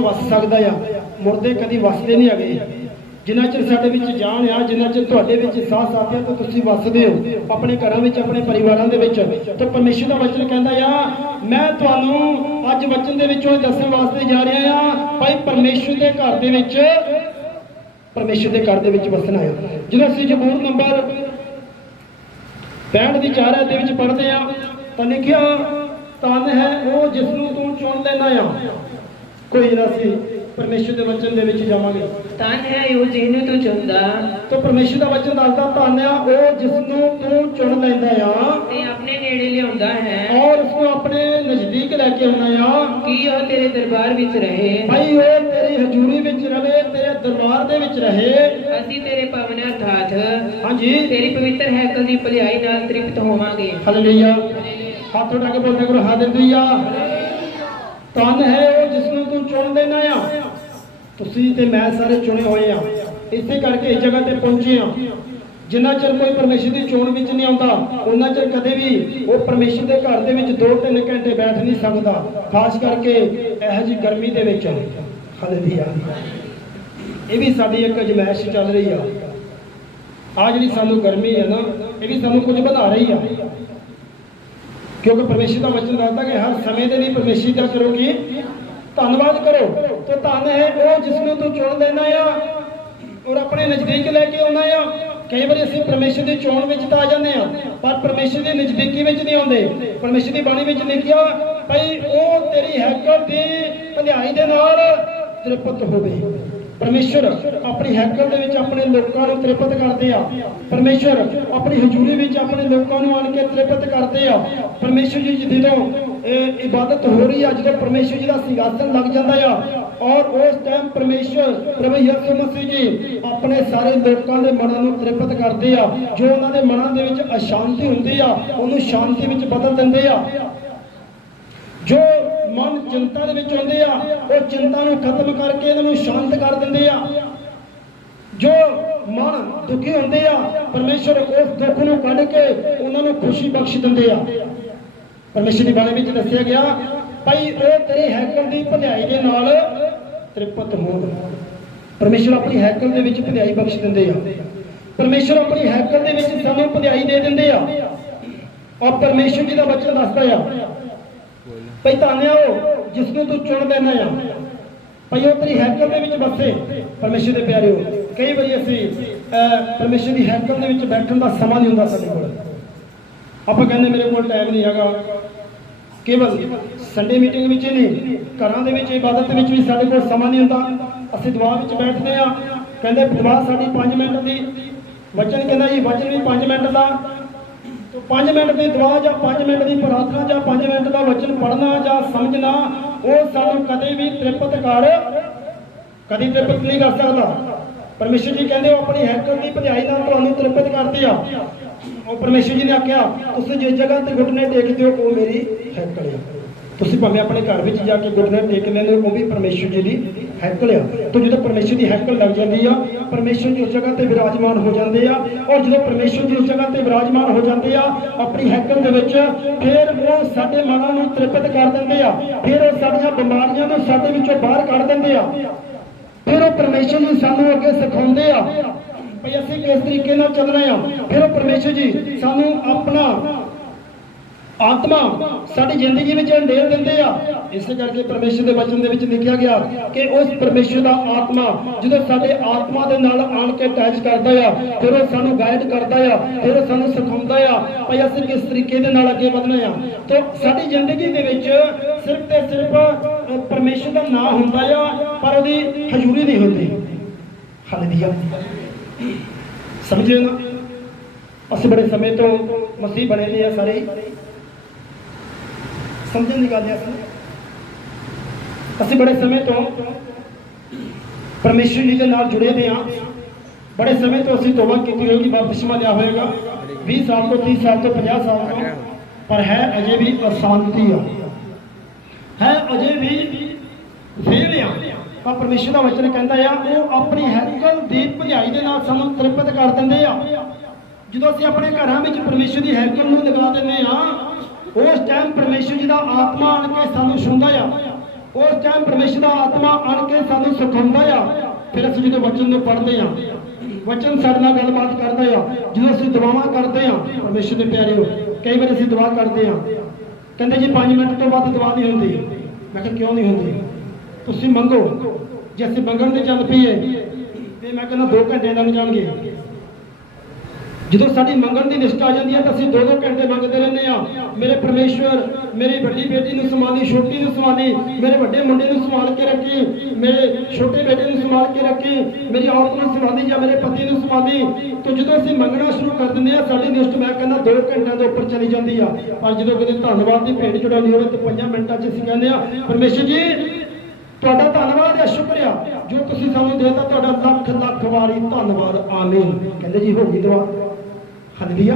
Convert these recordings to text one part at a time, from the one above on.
वस सकता आ, मुर्दे कभी वसते नहीं है। जिन्ना चिर साडे विच जान आ, जिन्ना चिर तुहाडे विच साह साथ आ, तो तुसीं वसदे हो अपने घरां विच, अपने परिवारां दे विच। तो परमेश्वर दा वचन कहंदा आ, मैं तुहानूं अज वचन दे विचों दस्सण वास्ते जा रिहा आ भाई परमेश्वर दे घर दे विच, परमेश्वर के घर दे विच वसना है। जो असीं जबूर नंबर 65 की 4 आयत दे विच पढ़दे आ तां लिखिआ, धन है वो जिसनूं तूं चुन लेना आ। कोई जरा सी परमेश्वर के वचन दे विच जावांगे। धन है वो जिन्नूं तूं चुनदा, तो परमेश्वर का वचन दसदा धन है वो जिसनूं तूं चुन लैंदा आ ते अपने नेड़े लिआउंदा है, और उसको अपने नजदीक लैके आउंदा आ कि वो तेरे दरबार विच रहे। भाई वो तेरी हजूरी विच रहे, तेरे दरबार दे विच रहे। असीं तेरे भवन अर्थात हाँ जी, तेरी पवित्र हैकल दी भलाई नाल तृप्त होवांगे। हालेलुया। हाथ उठा के बोलते करो हालेलुया। धन है वो जिसनूं तू चुन लेना आ। तुसीं ते मैं सारे चुने होए आ, इसे करके इस जगह ते पहुंचे आ। जिन्ना चिर कोई परमेश्वर की चोण विच नहीं आता, उन्ना चिर कदे भी वो परमेश्वर के घर दे विच 2-3 घंटे बैठ नहीं सकता, खास करके इहो जी गर्मी दे विच। हालेलुया। ये भी साडी एक अजमाइश चल रही आ जिहड़ी सानू गर्मी है ना, ये भी सानू कुछ बना रही है, क्योंकि परमेश्वर का वचन दसदा कि हर समय के लिए परमेश्वर का करोगी धन्यवाद करो। तो धन है वो जिसनूं तू चुन लेना आ और अपने नजदीक लैके आउणा आ। कई बार असीं परमेश्वर की चोण विच तां आ जांदे आ, पर परमेश्वर की नजदीकी विच नहीं आउंदे। परमेश्वर की बाणी विच लिखिआ भाई वो तेरी हैकल की भलाई दे नाल तृप्त होवे। परमेश्वर अपनी हैकल दे विच अपने लोकां नूं तृप्त करदे आ। परमेश्वर अपनी हजूरी विच अपने लोकां नूं आण के तृप्त करदे आ। परमेश्वर जी जदों इबादत हो रही है, जो परमेश्वर जी का सिंहासन लग जाता है, और उस टाइम परमेश्वर प्रभु यीशु मसीह जी अपने सारे लोगों के मनां नूं तृप्त करते हैं। जो उन्होंने मनां दे विच अशांति हुंदी आ उन्होंने शांति विच बदल दिंदे आ। जो मन चिंता दे विच हुंदे आ वो चिंता नूं खत्म करके इन्हां नूं शांत कर दिंदे आ। जो मन दुखी हुंदे आ परमेश्वर उस दुख नूं कढ के उन्हां नूं खुशी बख्श दिंदे आ। परमेश्वर की बाणी में दसिया गया भाई वो तेरी हैकल की भलाई के नाल तृप्त हो। परमेश्वर अपनी हैकल दे विच भलाई बख्श दिंदे आ। परमेश्वर अपनी हैकल दे विच सानूं भलाई दे दिंदे आ। और परमेश्वर जी का वचन दसदा आ भाई धन है वो जिसनूं तू चुन लेना आ, भाई वो तेरी हैकल दे विच बसे। परमेश्वर के प्यारे हो, कई बार असीं परमेश्वर की हैकल दे विच बैठण दा समां नहीं हुंदा साडे कोल। ਆਪਾਂ ਕਹਿੰਦੇ ਮੇਰੇ ਕੋਲ ਟਾਈਮ ਨਹੀਂ ਹੈਗਾ, केवल संडे मीटिंग में नहीं घरों के इबादत में भी साढ़े को समा नहीं होता। असं दुआ में बैठते हैं, कहते दुआ साड़ी 5 मिनट की, वचन कहना जी वचन भी 5 मिनट का, तो 5 मिनट की दुआ या 5 मिनट की प्रार्थना या 5 मिनट का वचन पढ़ना या समझना वो सानू कदे भी तृप्त कर कभी तृप्त नहीं कर सकता। परमेश्वर जी कहते अपनी हैकल की भलाई नाल तृप्त करते हैं। और परमेश्वर जी ने आख्या तुसीं जिस जगह ते घुटने टेकते हो वो मेरी हैकल है। तुसीं भावें अपने घर में जाके घुटने टेक लेंदे हो वो भी परमेश्वर जी की हैकल है। तो जो परमेश्वर की हैकल लग जाती है परमेश्वर जी उस जगह पर विराजमान हो जाते हैं। और जो परमेश्वर जी उस जगह पर विराजमान हो जाते हैं अपनी हैकल के विच, फिर वो साडे मनां नूं तृप्त कर दिंदे आ, फिर वो साडीआं बीमारियां नूं साडे विचों बाहर कढ दिंदे आ। फिर वो परमेश्वर जी सानूं अगे सिखाउंदे आ भाई असीं किस तरीके नाल चलना है। फिर परमेश्वर जी सानू अपना आत्मा साडी जिंदगी में ढेल दिंदे आ। इस करके परमेश्वर के वचन दे विच लिखिया गया कि उस परमेश्वर का आत्मा जो साडे आत्मा दे नाल आण के अटैच करदा आ, फिर वो सानू गाइड करदा आ, फिर वो सानू सिखाउंदा आ भाई असीं किस तरीके दे नाल अगे वधना आ। तो साडी जिंदगी दे विच सिर्फ ते सिर्फ परमेश्वर का नाम हुंदा आ पर उहदी हजूरी नहीं हुंदी। हालेलुया, समझे ना। असं बड़े समय तो मसीह बने ने सारे समझने की गल है। असं बड़े समय तो परमेश्वर जी के नाल जुड़े हुए हाँ। बड़े समय तो असीं तौबा की होगी, बपतिस्मा लिया होगा 20 साल तो 30 साल तो 50 साल तो, पर है अजे भी अशांति है अजे भी फेल आ। पर परमेश्वर का वचन कहता है वो अपनी हैकल की भलाई के नाल सानू तृप्त कर दिंदे आ। जो असीं अपने घरां विच परमेश्वर की हैकल नूं लगा दिंदे आ उस टाइम परमेश्वर जी का आत्मा आण के सानू छूंदा आ। ਉਸ ਟਾਈਮ ਪਰਮੇਸ਼ਰ ਦਾ ਆਤਮਾ ਆਣ ਕੇ ਸਾਨੂੰ ਸਿਖਾਉਂਦਾ ਆ। ਫਿਰ ਅਸੀਂ ਜਦੋਂ ਵਚਨ ਨੂੰ ਪੜ੍ਹਦੇ ਆ, ਵਚਨ ਸਾਡੇ ਨਾਲ ਗੱਲਬਾਤ ਕਰਦਾ ਆ। ਜਦੋਂ ਅਸੀਂ ਦੁਆਵਾਂ ਕਰਦੇ ਆ ਪਰਮੇਸ਼ਰ ਦੇ ਪਿਆਰਿਓ, ਕਈ ਵਾਰ ਅਸੀਂ ਦੁਆ ਕਰਦੇ ਆ, ਕਹਿੰਦੇ ਜੀ 5 ਮਿੰਟ ਤੋਂ ਬਾਅਦ ਦੁਆ ਨਹੀਂ ਹੁੰਦੀ। ਮੈਂ ਕਿਹਾ ਕਿਉਂ ਨਹੀਂ ਹੁੰਦੀ? ਤੁਸੀਂ ਮੰਗੋ। ਜੇ ਅਸੀਂ ਮੰਗਣ ਦੇ ਚੱਲ ਪਈਏ ਤੇ ਮੈਂ ਕਹਿੰਦਾ 2 ਘੰਟੇ ਲੰਘ ਜਾਣਗੇ। ਜਦੋਂ ਸਾਡੀ ਮੰਗਣ ਦੀ ਲਿਸਟ ਆ ਜਾਂਦੀ ਹੈ ਤਾਂ ਅਸੀਂ 2-2 ਘੰਟੇ ਮੰਗਦੇ ਰਹਿੰਦੇ ਆ। ਮੇਰੇ ਪਰਮੇਸ਼ਵਰ ਮੇਰੀ ਵੱਡੀ ਬੇਟੀ ਨੂੰ ਸੰਭਾਲੀ, ਛੋਟੀ ਨੂੰ ਸੰਭਾਲੀ, ਮੇਰੇ ਵੱਡੇ ਮੁੰਡੇ ਨੂੰ ਸੰਭਾਲ ਕੇ ਰੱਖੀ, ਮੇਰੇ ਛੋਟੇ ਬੇਟੇ ਨੂੰ ਸੰਭਾਲ ਕੇ ਰੱਖੀ, ਮੇਰੀ ਔਰਤ ਨੂੰ ਸੰਭਾਲੀ ਜਾਂ ਮੇਰੇ ਪਤੀ ਨੂੰ ਸੰਭਾਲੀ। ਤਾਂ ਜਦੋਂ ਅਸੀਂ ਮੰਗਣਾ ਸ਼ੁਰੂ ਕਰ ਦਿੰਦੇ ਆ ਸਾਡੀ ਲਿਸਟ ਮੈਂ ਕਹਿੰਦਾ 2 ਘੰਟਿਆਂ ਤੋਂ ਉੱਪਰ ਚਲੀ ਜਾਂਦੀ ਆ। ਪਰ ਜਦੋਂ ਕਿਤੇ ਧੰਨਵਾਦ ਦੀ ਭੇਟ ਚੜਾਉਣੀ ਹੋਵੇ ਤਾਂ 5 ਮਿੰਟਾਂ 'ਚ ਅਸੀਂ ਕਹਿੰਦੇ ਆ ਪਰਮੇਸ਼ਰ ਜੀ ਤੁਹਾਡਾ ਧੰਨਵਾਦ ਹੈ, ਸ਼ੁਕਰੀਆ ਜੋ ਤੁਸੀਂ ਸਾਨੂੰ ਦੇਤਾ, ਤੁਹਾਡਾ ਲੱਖ ਲੱਖ ਵਾਰੀ ਧੰਨਵਾਦ, ਆਮੀਨ। ਕਹਿੰਦੇ ਜੀ ਹੋ ਗਈ ਦੁਆ, ਹਾਲੇਲੂਇਆ,